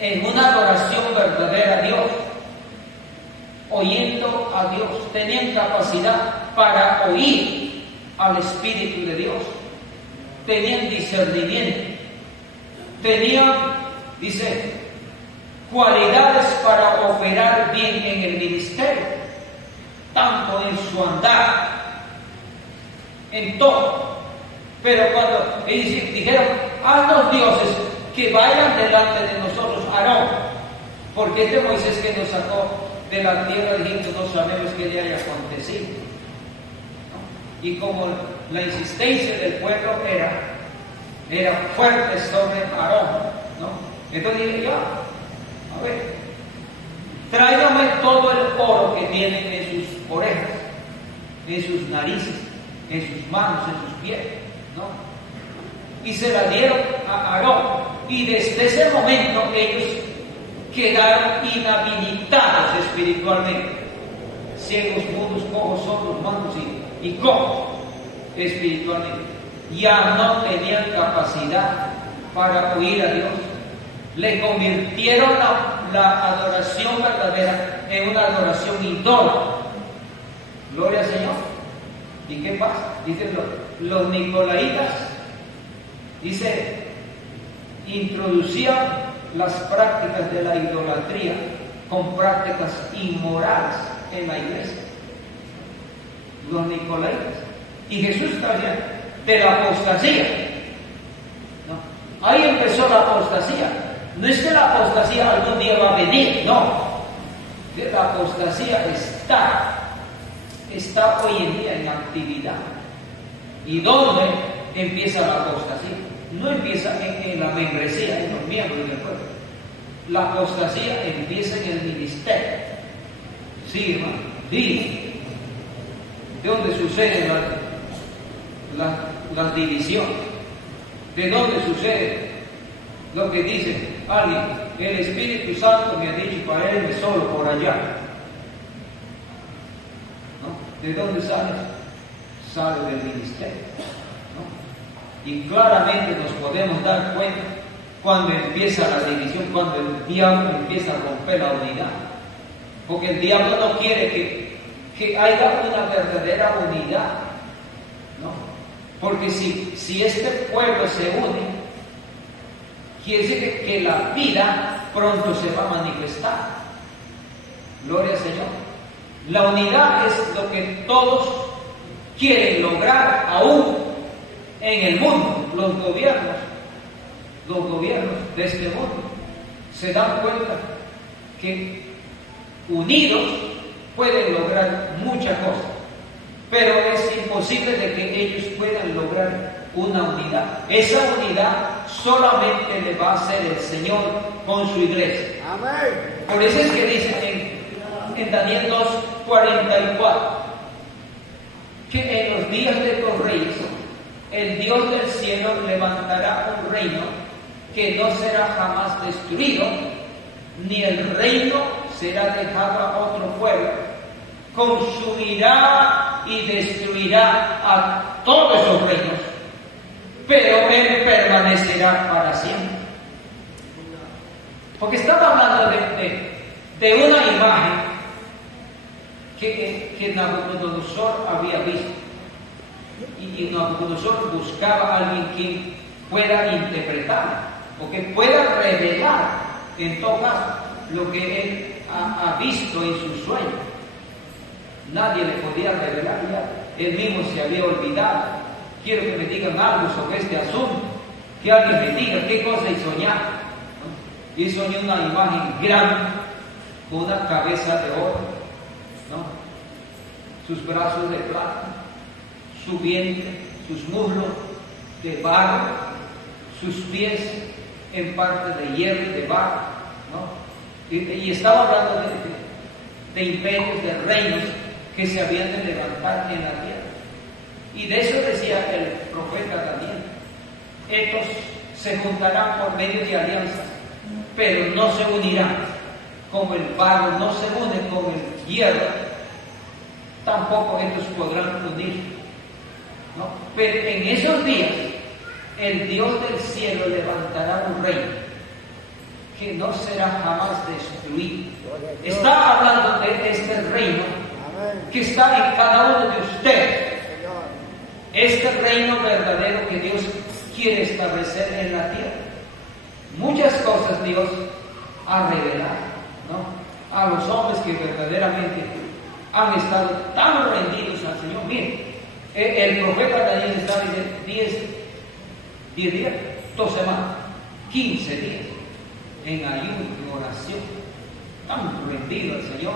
en una adoración verdadera a Dios, oyendo a Dios, tenían capacidad para oír al Espíritu de Dios, tenían discernimiento, tenían, dice, cualidades para operar bien en el ministerio, tanto en su andar, en todo. Pero cuando ellos dijeron, haznos dioses que vayan delante de nosotros, Aarón, porque este Moisés que nos sacó de la tierra de Egipto no sabemos qué le haya acontecido, ¿no? Y como la insistencia del pueblo era fuerte sobre Aarón, ¿no?, entonces dije yo, a ver, tráigame todo el oro que tienen en sus orejas, en sus narices, en sus manos, en sus pies, ¿no? Y se la dieron a Aarón, y desde ese momento ellos quedaron inhabilitados espiritualmente, ciegos, mudos, cojos, sordos, mancos y cojos. espiritualmente. Ya no tenían capacidad para oír a Dios. Le convirtieron la adoración verdadera en una adoración idólatra. Gloria al Señor. ¿Y qué pasa? Dicen los nicolaitas, dice, introducían las prácticas de la idolatría con prácticas inmorales en la iglesia. Los nicolaitas. Y Jesús está diciendo, de la apostasía. ¿No? Ahí empezó la apostasía. No es que la apostasía algún día va a venir, no. Que la apostasía está hoy en día en actividad. ¿Y dónde empieza la apostasía? No empieza en la membresía, en los miembros del pueblo. La apostasía empieza en el ministerio. Sí, hermano, dime. ¿De dónde suceden las divisiones? ¿De dónde sucede lo que dice alguien? El Espíritu Santo me ha dicho para irme solo por allá. ¿No? ¿De dónde sale? Sale del ministerio. ¿No? Y claramente nos podemos dar cuenta cuando empieza la división, cuando el diablo empieza a romper la unidad. Porque el diablo no quiere que haya una verdadera unidad, ¿no? Porque si este pueblo se une, quiere decir que la vida pronto se va a manifestar. Gloria al Señor. La unidad es lo que todos quieren lograr aún en el mundo. Los gobiernos de este mundo se dan cuenta que unidos pueden lograr muchas cosas, pero es imposible de que ellos puedan lograr una unidad. Esa unidad solamente le va a hacer el Señor con su iglesia. Amén. Por eso es que dice en Daniel 2:44 que en los días de los reyes el Dios del cielo levantará un reino que no será jamás destruido, ni el reino será dejado a otro pueblo. Consumirá y destruirá a todos esos reinos, pero Él permanecerá para siempre. Porque estaba hablando de una imagen que Nabucodonosor había visto. Y Nabucodonosor buscaba a alguien que pueda interpretar o que pueda revelar, en todo caso, lo que él ha visto en su sueño. Nadie le podía revelar ya. Él mismo se había olvidado. Quiero que me digan algo sobre este asunto. Que alguien me diga qué cosa he soñado. ¿No? Y soñé una imagen grande con una cabeza de oro, ¿no? Sus brazos de plata, su vientre, sus muslos de barro, sus pies en parte de hierro y de barro, ¿no? Y estaba hablando de imperios, de reinos que se habían de levantar en la tierra. Y de eso decía el profeta Daniel: estos se juntarán por medio de alianzas, pero no se unirán. Como el barro no se une con el hierro, tampoco estos podrán unir, ¿no? Pero en esos días el Dios del cielo levantará un reino que no será jamás destruido. Está hablando de este reino que está en cada uno de ustedes. Este reino verdadero que Dios quiere establecer en la tierra. Muchas cosas Dios ha revelado, ¿no? A los hombres que verdaderamente han estado tan rendidos al Señor. Miren, el profeta Daniel estaba diciendo 10 días, 2 semanas, 15 días en ayuno, en oración, tan rendido al Señor,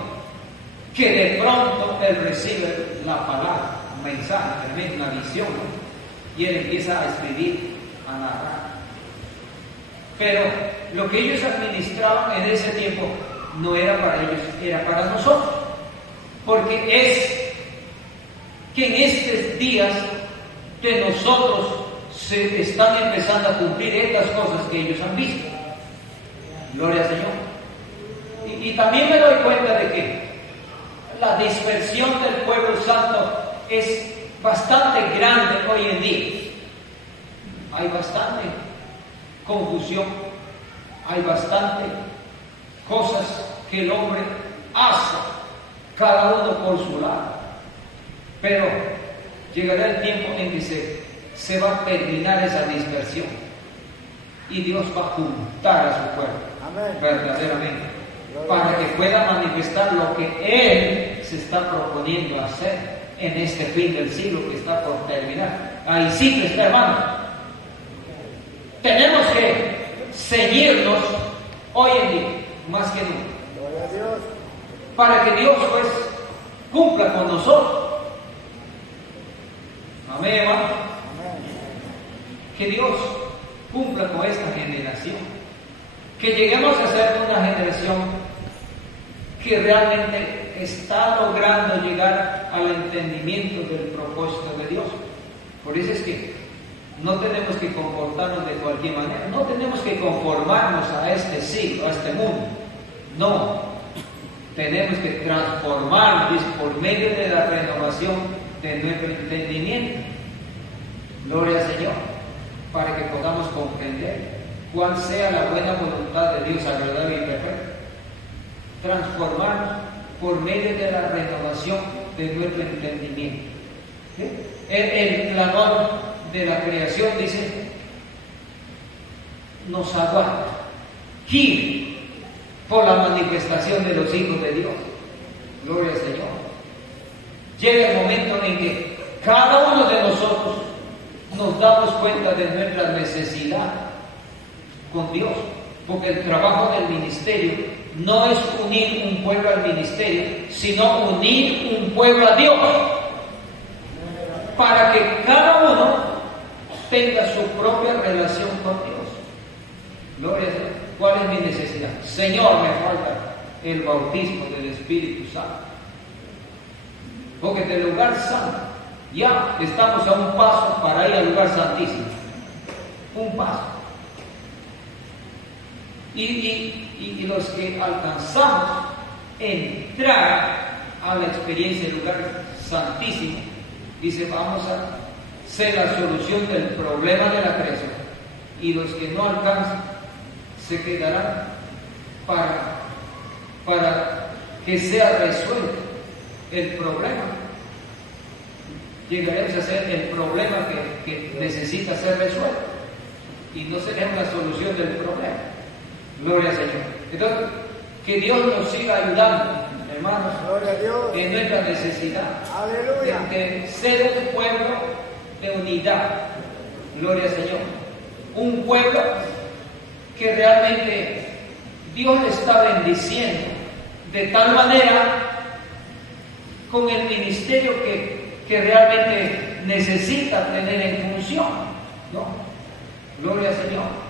que de pronto él recibe la palabra, un mensaje, una visión, ¿no? Y él empieza a escribir, a narrar. Pero lo que ellos administraban en ese tiempo no era para ellos, era para nosotros. Porque es que en estos días de nosotros se están empezando a cumplir estas cosas que ellos han visto. Gloria al Señor. Y también me doy cuenta de que la dispersión del pueblo santo es bastante grande hoy en día. Hay bastante confusión, hay bastante cosas que el hombre hace, cada uno por su lado. Pero llegará el tiempo en que se va a terminar esa dispersión y Dios va a juntar a su pueblo. Amén. Verdaderamente, para que pueda manifestar lo que Él se está proponiendo hacer en este fin del siglo que está por terminar. Ahí sí que está, hermano. Tenemos que ceñirnos hoy en día, más que nunca, Gloria a Dios. para que Dios pues cumpla con nosotros. Amén, hermano. Amén. Que Dios cumpla con esta generación. Que lleguemos a ser una generación que realmente está logrando llegar al entendimiento del propósito de Dios. Por eso es que no tenemos que comportarnos de cualquier manera, no tenemos que conformarnos a este siglo, a este mundo. No, tenemos que transformarnos por medio de la renovación de nuestro entendimiento. Gloria al Señor, para que podamos comprender cuál sea la buena voluntad de Dios, agradable y perfecta. Transformarnos por medio de la renovación de nuestro entendimiento. ¿Sí? El clamor de la creación dice, nos aguarda, quiere por la manifestación de los hijos de Dios. Gloria al Señor. Llega el momento en que cada uno de nosotros nos damos cuenta de nuestra necesidad con Dios, porque el trabajo del ministerio no es unir un pueblo al ministerio, sino unir un pueblo a Dios, para que cada uno tenga su propia relación con Dios. Gloria a Dios. ¿Cuál es mi necesidad? Señor, me falta el bautismo del Espíritu Santo, porque del lugar santo ya estamos a un paso para ir al lugar santísimo. Un paso. Y los que alcanzamos entrar a la experiencia del lugar santísimo, dice, vamos a ser la solución del problema de la creación. Y los que no alcanzan se quedarán para que sea resuelto el problema. Llegaremos a ser el problema que necesita ser resuelto y no seremos la solución del problema. Gloria al Señor. Entonces, que Dios nos siga ayudando, hermanos, Gloria a Dios. en nuestra necesidad Aleluya. de ser un pueblo de unidad. Gloria al Señor. Un pueblo que realmente Dios le está bendiciendo de tal manera con el ministerio que realmente necesita tener en función, ¿no? Gloria al Señor.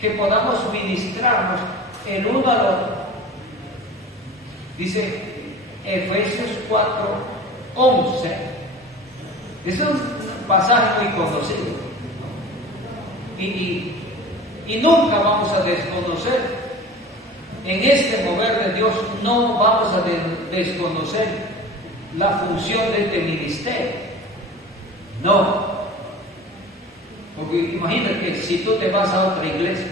Que podamos ministrarnos el uno al otro. Dice Efesios 4:11. Es un pasaje muy conocido. Y nunca vamos a desconocer. En este mover de Dios no vamos a desconocer la función de este ministerio. No. Porque imagínate que si tú te vas a otra iglesia,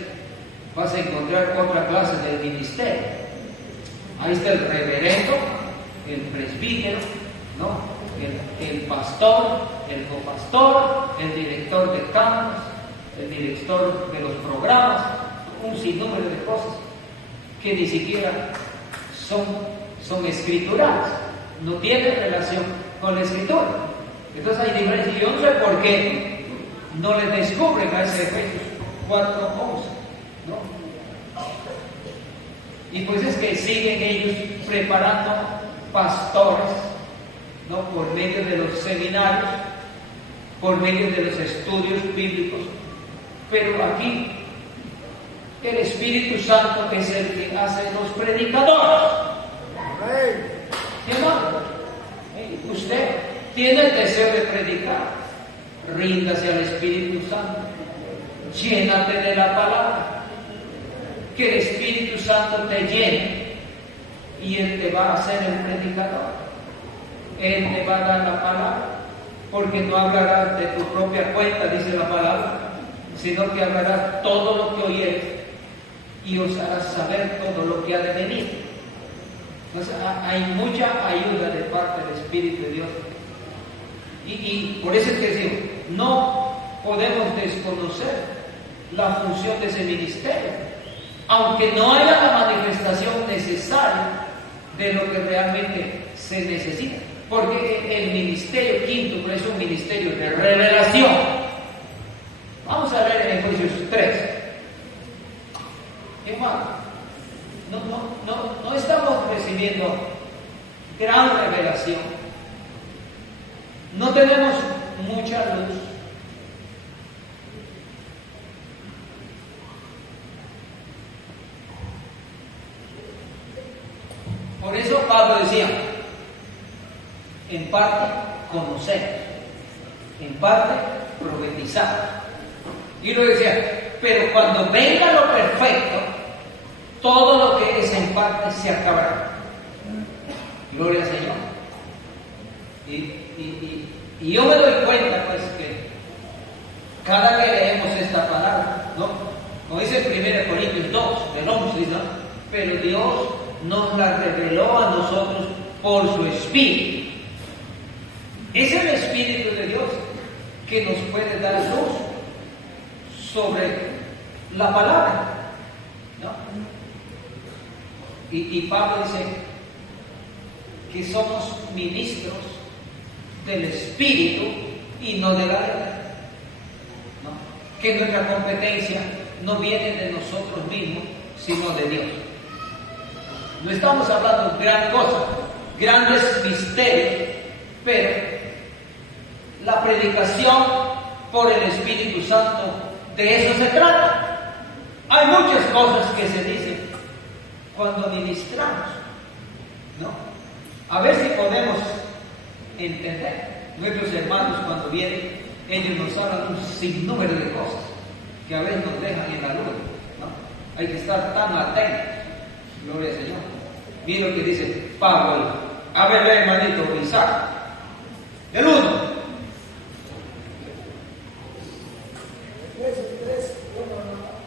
vas a encontrar otra clase de ministerio. Ahí está el reverendo, el presbítero, ¿no? El pastor, el copastor, el director de campos, el director de los programas, un sinnúmero de cosas que ni siquiera son escriturales, no tienen relación con la escritura. Entonces hay diferencia. Yo no sé por qué no le descubren a ese Efesios 4:11, ¿no? Y pues es que siguen ellos preparando pastores, ¿no? Por medio de los seminarios, por medio de los estudios bíblicos. Pero aquí el Espíritu Santo es el que hace los predicadores. Amén. ¿Sí, hermano? Usted tiene el deseo de predicar. Ríndase al Espíritu Santo, llénate de la palabra, que el Espíritu Santo te llene y Él te va a hacer el predicador, Él te va a dar la palabra porque no hablarás de tu propia cuenta, dice la palabra, sino que hablarás todo lo que oyeres y os harás saber todo lo que ha de venir. Entonces, hay mucha ayuda de parte del Espíritu de Dios. Y por eso es que decimos, no podemos desconocer la función de ese ministerio, aunque no haya la manifestación necesaria de lo que realmente se necesita. Porque el ministerio quinto es un ministerio de revelación. Vamos a ver en Efesios 3. Hermano, no estamos recibiendo gran revelación. No tenemos mucha luz. Por eso Pablo decía, en parte conocer, en parte profetizar. Y lo decía, pero cuando venga lo perfecto, todo lo que es en parte se acabará. Gloria al Señor. Y yo me doy cuenta, pues, que cada que leemos esta palabra, ¿no? Como dice en 1 Corintios 2, del 11, ¿no? Pero Dios nos la reveló a nosotros por su Espíritu. Es el Espíritu de Dios que nos puede dar luz sobre la palabra, ¿no? Y Pablo dice que somos ministros del Espíritu y no de la ley, ¿no? Que nuestra competencia no viene de nosotros mismos, sino de Dios. No estamos hablando de gran cosa, grandes misterios, pero la predicación por el Espíritu Santo, de eso se trata. Hay muchas cosas que se dicen cuando ministramos, ¿no? A ver si podemos entender. Nuestros hermanos cuando vienen, ellos nos hablan un sinnúmero de cosas que a veces nos dejan en la luz, ¿no? Hay que estar tan atentos. Gloria al Señor. Mira lo que dice Pablo. A ver, hermanito Isaac. El 1.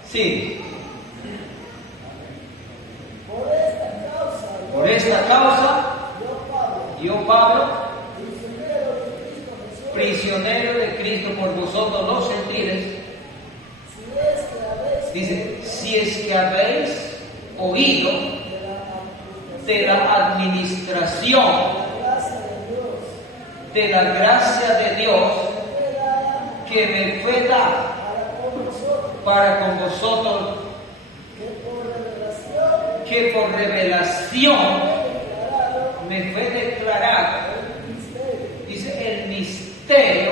Sí. Por esta causa, yo Pablo, prisionero de Cristo por vosotros los gentiles, dice, si es que habéis oído de la administración de la gracia de Dios que me fue dada para con vosotros, que por revelación me fue declarado, dice el misterio,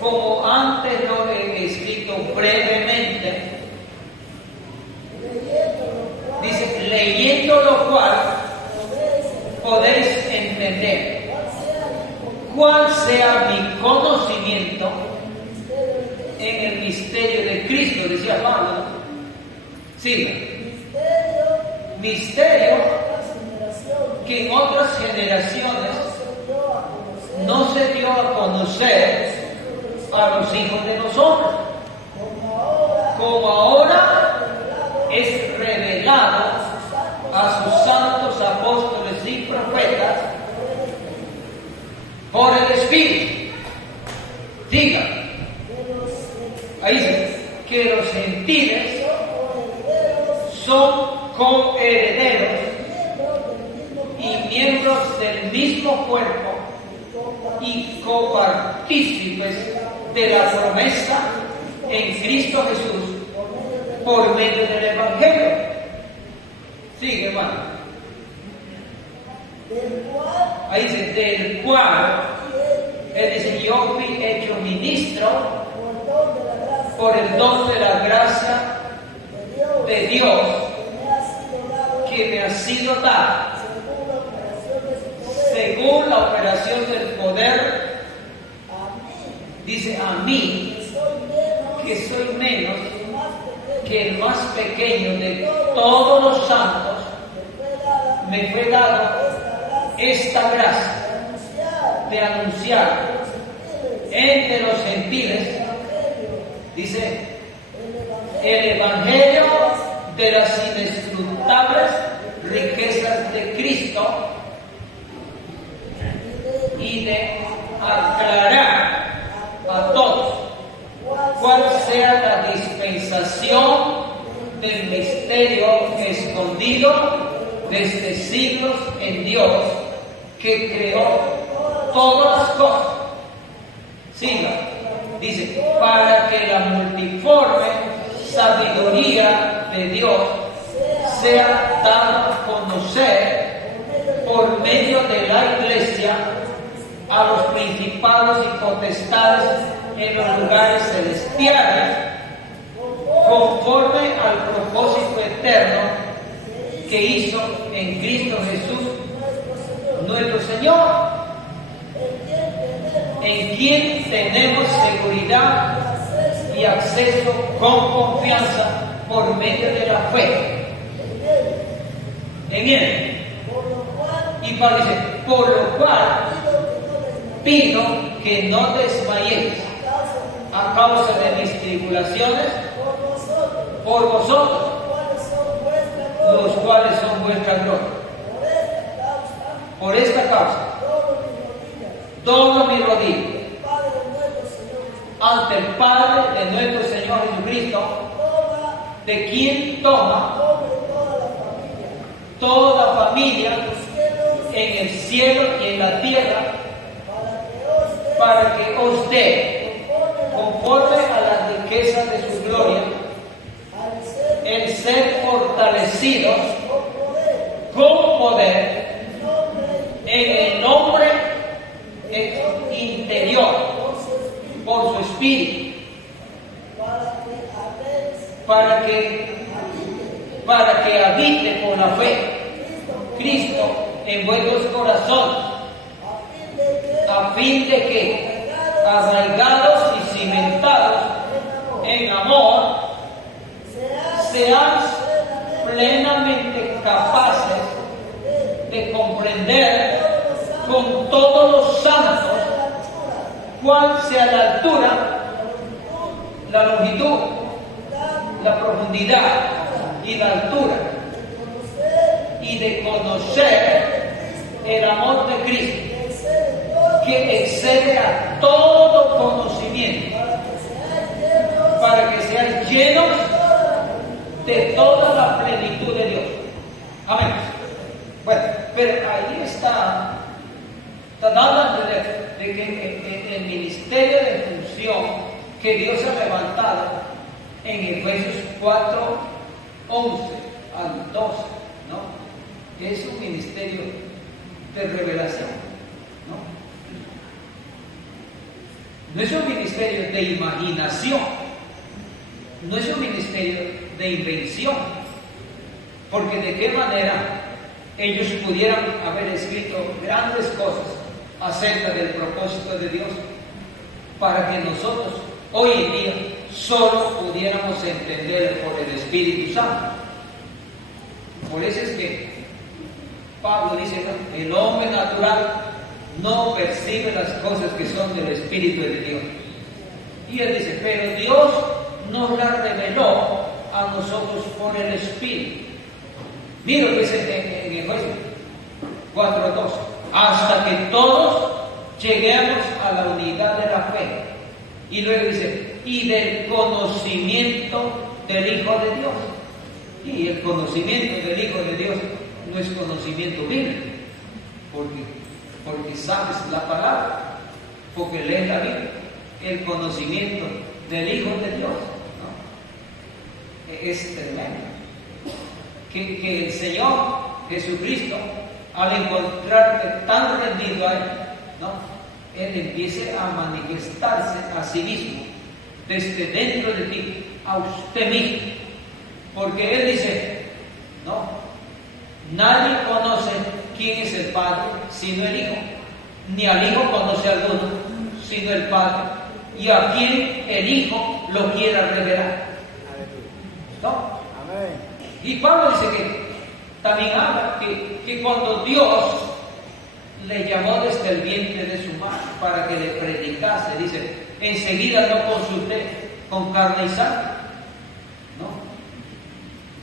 como antes lo he escrito brevemente, dice, leyendo lo cual podéis entender cuál sea mi conocimiento en el misterio de Cristo, decía Pablo. Siga. Misterio que en otras generaciones no se dio a conocer a los hijos de nosotros, como ahora es revelado a sus santos apóstoles y profetas por el Espíritu. Diga, ahí dice que los gentiles son coherederos y miembros del mismo cuerpo y copartícipes de la promesa en Cristo Jesús por medio del Evangelio. Sigue, hermano. Ahí dice, del cual, él dice, yo fui hecho ministro por el don de la gracia de Dios que me ha sido dado según la operación del poder, dice a mí, que soy menos que el más pequeño de todos los santos, me fue dado esta gracia de anunciar entre los gentiles, dice, el evangelio de las inescrutables riquezas de Cristo y de aclarar a todos cuál sea la dispensación del misterio escondido desde siglos en Dios, que creó todas las cosas. Siga, dice, para que la multiforme sabiduría de Dios sea dada a conocer por medio de la Iglesia a los principados y potestades en los lugares celestiales, conforme al propósito eterno que hizo en Cristo Jesús nuestro Señor, en quien tenemos seguridad y acceso con confianza por medio de la fe en Él. Y Pablo dice, por lo cual pido que no desmayéis a causa de mis tribulaciones por vosotros, los cuales son vuestra gloria. Por esta causa doblo mi rodilla ante el Padre de nuestro Señor Jesucristo, de quien toma toda familia en el cielo y en la tierra, para que os dé, conforme a la riqueza de su gloria, el ser fortalecidos con poder en el hombre interior por su espíritu, para que habite por la fe Cristo en vuestros corazones, a fin de que, arraigados y cimentados en amor, seáis plenamente capaces de comprender con todos los santos cuál sea la altura, la longitud, la profundidad y la altura, y de conocer el amor de Cristo, que excede a todo conocimiento, para que sean llenos de toda la plenitud de Dios. Amén. Bueno, pero ahí está hablando de que el ministerio de función que Dios ha levantado en Efesios 4, 11 al 12, ¿no? Es un ministerio de revelación, ¿no? No es un ministerio de imaginación, no es un ministerio de invención, porque de qué manera ellos pudieran haber escrito grandes cosas acerca del propósito de Dios para que nosotros hoy en día solo pudiéramos entender por el Espíritu Santo. Por eso es que Pablo dice, el hombre natural no percibe las cosas que son del Espíritu de Dios. Y él dice, pero Dios nos la reveló a nosotros por el Espíritu. Mira lo que dice en Efesios 4:12, hasta que todos lleguemos a la unidad de la fe. Y luego dice, y del conocimiento del Hijo de Dios. Y el conocimiento del Hijo de Dios no es conocimiento bíblico, porque sabes la palabra, porque lees la Biblia. El conocimiento del Hijo de Dios, ¿no? Es tremendo. Que el Señor Jesucristo, al encontrarte tan rendido a Él, ¿no? Él empiece a manifestarse a sí mismo, desde dentro de ti, a usted mismo. Porque Él dice, ¿no? Nadie conoce quién es el Padre sino el Hijo, ni al Hijo conoce a alguno sino el Padre, y a quien el Hijo lo quiera revelar, ¿no? Amén. Y Pablo dice que también habla que cuando Dios le llamó desde el vientre de su madre para que le predicase. Dice, enseguida no consulté con carne y sangre, ¿no?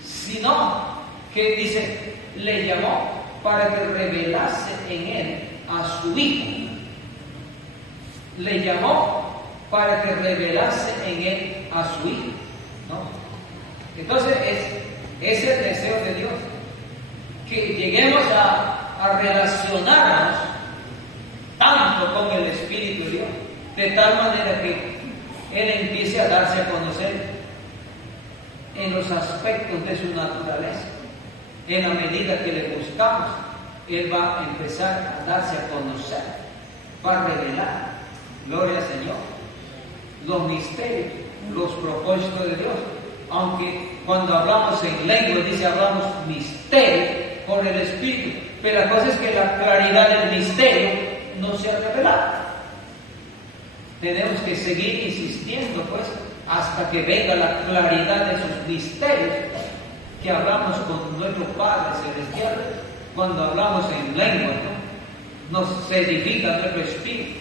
Sino que dice, le llamó para que revelase en él a su hijo. Le llamó para que revelase en él a su hijo, ¿no? Entonces es el deseo de Dios, que lleguemos a relacionarnos tanto con el Espíritu de Dios, de tal manera que Él empiece a darse a conocer en los aspectos de su naturaleza. En la medida que le buscamos, Él va a empezar a darse a conocer, va a revelar, gloria al Señor, los misterios, los propósitos de Dios. Aunque cuando hablamos en lengua, dice, hablamos misterio por el Espíritu, pero la cosa es que la claridad del misterio no se ha revelado. Tenemos que seguir insistiendo, pues, hasta que venga la claridad de sus misterios, que hablamos con nuestro Padre Celestial. Cuando hablamos en lengua, ¿no? Nos edifica nuestro espíritu,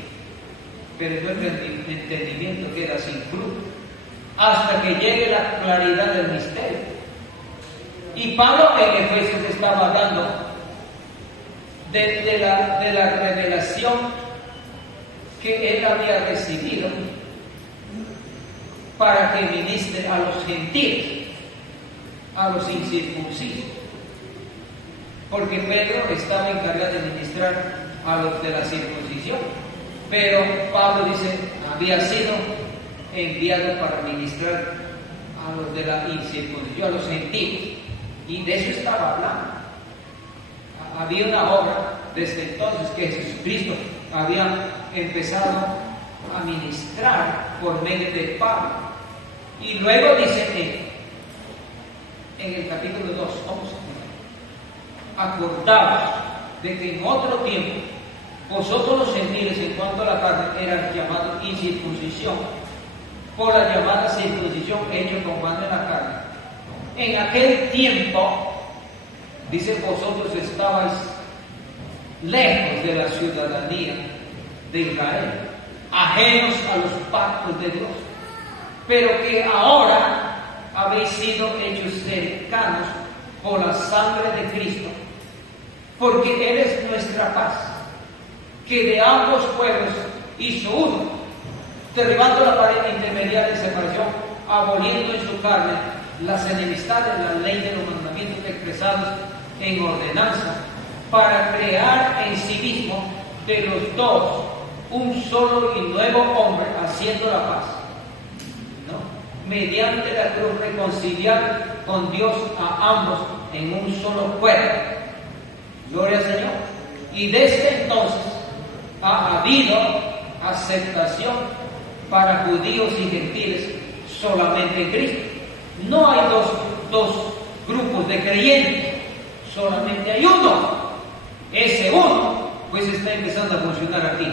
pero nuestro entendimiento queda sin fruto, hasta que llegue la claridad del misterio. Y Pablo en Efesios estaba hablando de la revelación que él había recibido para que ministre a los gentiles, a los incircuncisos. Porque Pedro estaba encargado de ministrar a los de la circuncisión, pero Pablo dice, había sido enviado para ministrar a los de la incircuncisión, a los gentiles. Y de eso estaba hablando. Había una obra desde entonces que Jesucristo había empezado a ministrar por medio de Pablo. Y luego dice en el capítulo 2, 11, acordaos de que en otro tiempo vosotros los gentiles en cuanto a la carne eran llamados incircuncisión por la llamada circuncisión hecha con mano en la carne. En aquel tiempo, dice, vosotros estabais lejos de la ciudadanía de Israel, ajenos a los pactos de Dios, pero que ahora habéis sido hechos cercanos por la sangre de Cristo, porque Él es nuestra paz, que de ambos pueblos hizo uno, derribando la pared intermediaria de separación, aboliendo en su carne las enemistades, la ley de los mandamientos expresados en ordenanza, para crear en sí mismo de los dos un solo y nuevo hombre, haciendo la paz, ¿no? Mediante la cruz reconciliar con Dios a ambos en un solo cuerpo. Gloria al Señor. Y desde entonces ha habido aceptación para judíos y gentiles solamente en Cristo. No hay dos grupos de creyentes, solamente hay uno. Ese uno, pues está empezando a funcionar aquí.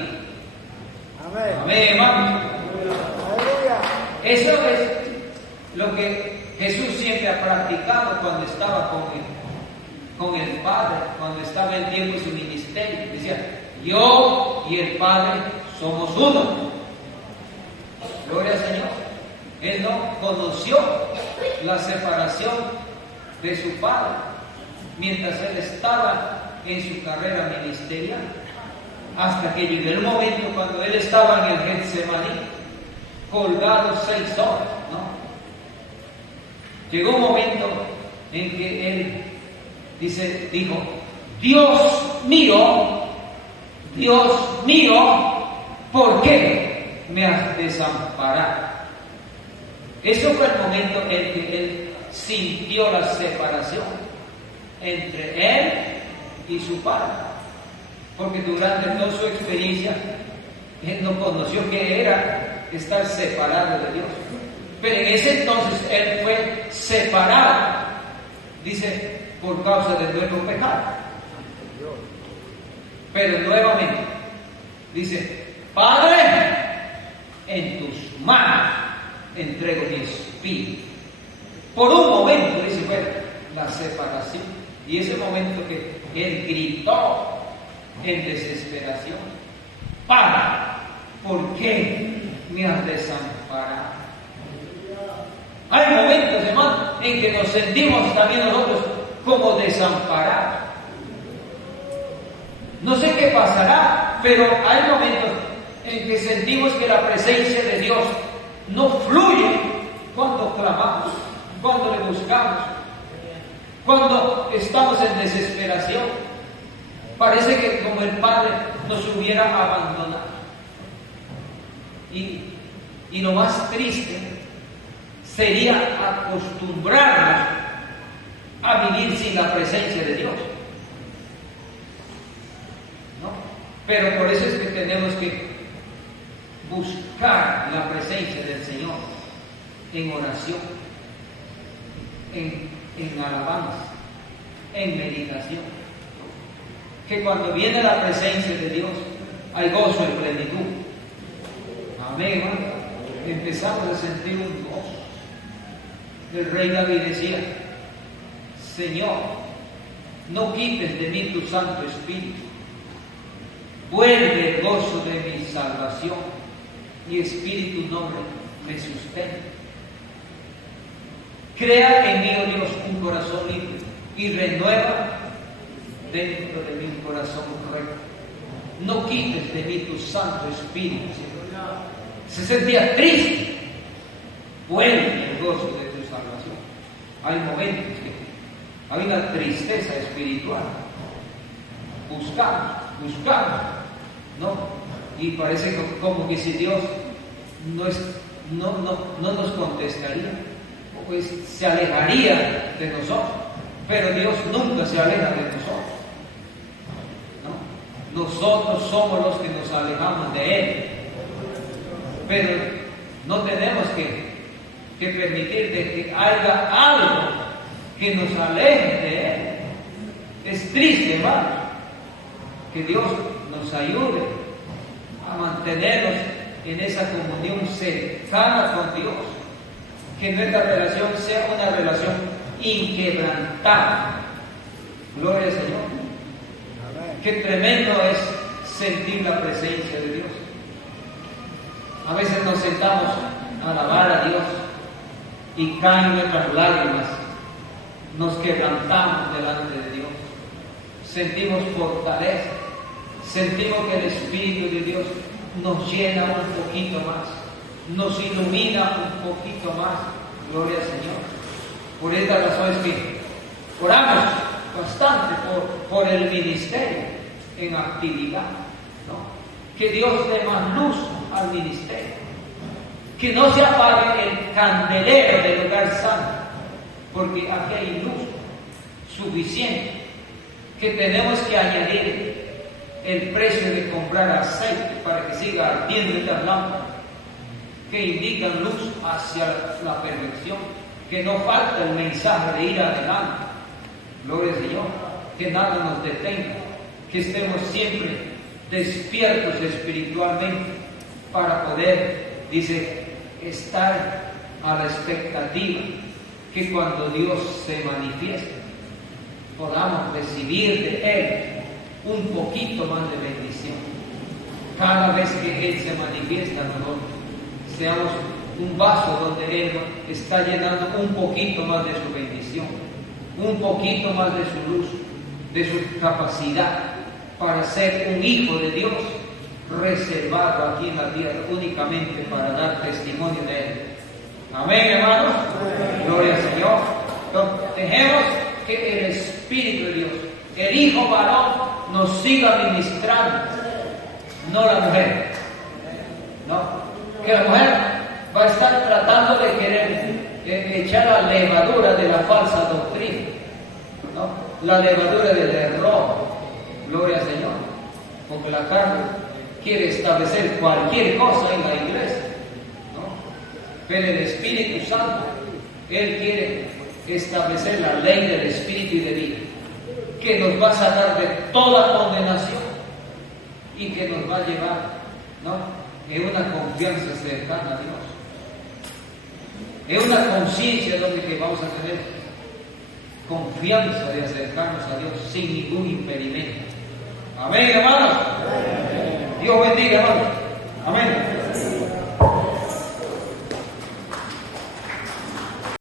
Amén. Amén, hermanos. Aleluya. Eso es lo que Jesús siempre ha practicado cuando estaba con el Padre, cuando estaba en tiempo de su ministerio. Decía, yo y el Padre somos uno. Gloria al Señor. Él no conoció la separación de su Padre mientras él estaba en su carrera ministerial, hasta que llegó el momento cuando él estaba en el Getsemaní, colgado 6 horas, ¿no? Llegó un momento en que él dijo, Dios mío, ¿por qué me has desamparado? Eso fue el momento en que él sintió la separación entre él y su Padre, porque durante toda su experiencia él no conoció qué era estar separado de Dios, pero en ese entonces él fue separado, dice, por causa de nuestro pecado. Pero nuevamente dice, Padre, en tus manos entrego mi espíritu. Por un momento, dice, fue la separación. Y ese momento que él gritó en desesperación. Padre, ¿por qué me has desamparado? Hay momentos, hermano, en que nos sentimos también nosotros como desamparados. No sé qué pasará, pero hay momentos en que sentimos que la presencia de Dios no fluye cuando clamamos, cuando le buscamos, cuando estamos en desesperación. Parece que como el Padre nos hubiera abandonado. Y lo más triste sería acostumbrarnos a vivir sin la presencia de Dios. ¿No? Pero por eso es que tenemos que buscar la presencia del Señor en oración, en alabanza, en meditación. Que cuando viene la presencia de Dios hay gozo en plenitud. Amén, hermano. Empezamos a sentir un gozo. El rey David decía: Señor, no quites de mí tu Santo Espíritu. Vuelve el gozo de mi salvación y Espíritu noble me sustenta. Crea en mí, oh Dios, un corazón limpio y renueva dentro de mí un corazón recto. No quites de mí tu Santo Espíritu. Se sentía triste. Vuelve el gozo de tu salvación. Hay momentos que hay una tristeza espiritual. Buscamos, ¿no? Y parece como que si Dios no nos contestaría, pues se alejaría de nosotros. Pero Dios nunca se aleja de nosotros, ¿no? Nosotros somos los que nos alejamos de Él. Pero no tenemos que permitir de que haya algo que nos aleje de Él. Es triste, hermano, que Dios nos ayude a mantenernos en esa comunión cercana con Dios. Que nuestra relación sea una relación inquebrantable. Gloria al Señor. Qué tremendo es sentir la presencia de Dios. A veces nos sentamos a alabar a Dios y caen nuestras lágrimas. Nos quebrantamos delante de Dios. Sentimos fortaleza. Sentimos que el Espíritu de Dios nos llena un poquito más. Nos ilumina un poquito más. Gloria al Señor. Por esta razón es que oramos bastante por el ministerio en actividad, ¿no? Que Dios dé más luz al ministerio. Que no se apague el candelero del lugar santo, porque aquí hay luz suficiente. Que tenemos que añadir el precio de comprar aceite para que siga ardiendo estas lámparas, que indican luz hacia la perfección, que no falta el mensaje de ir adelante. Gloria al Señor, que nada nos detenga, que estemos siempre despiertos espiritualmente para poder, dice, estar a la expectativa que cuando Dios se manifieste podamos recibir de Él un poquito más de bendición. Cada vez que Él se manifiesta a nosotros, seamos un vaso donde Él está llenando un poquito más de su bendición, un poquito más de su luz, de su capacidad para ser un hijo de Dios reservado aquí en la tierra únicamente para dar testimonio de Él. Amén, hermanos. Gloria al Señor. Entonces, dejemos que el Espíritu de Dios, el Hijo varón, nos siga ministrando, no la mujer. No, que la mujer va a estar tratando de querer echar la levadura de la falsa doctrina, ¿no? La levadura del error. Gloria al Señor. Porque la carne quiere establecer cualquier cosa en la iglesia, ¿no? Pero el Espíritu Santo, Él quiere establecer la ley del Espíritu y de vida, que nos va a sacar de toda condenación y que nos va a llevar, ¿no?, en una confianza cercana a Dios, en una conciencia donde que vamos a tener confianza de acercarnos a Dios sin ningún impedimento. Amén, hermanos. Dios bendiga, hermanos. Amén.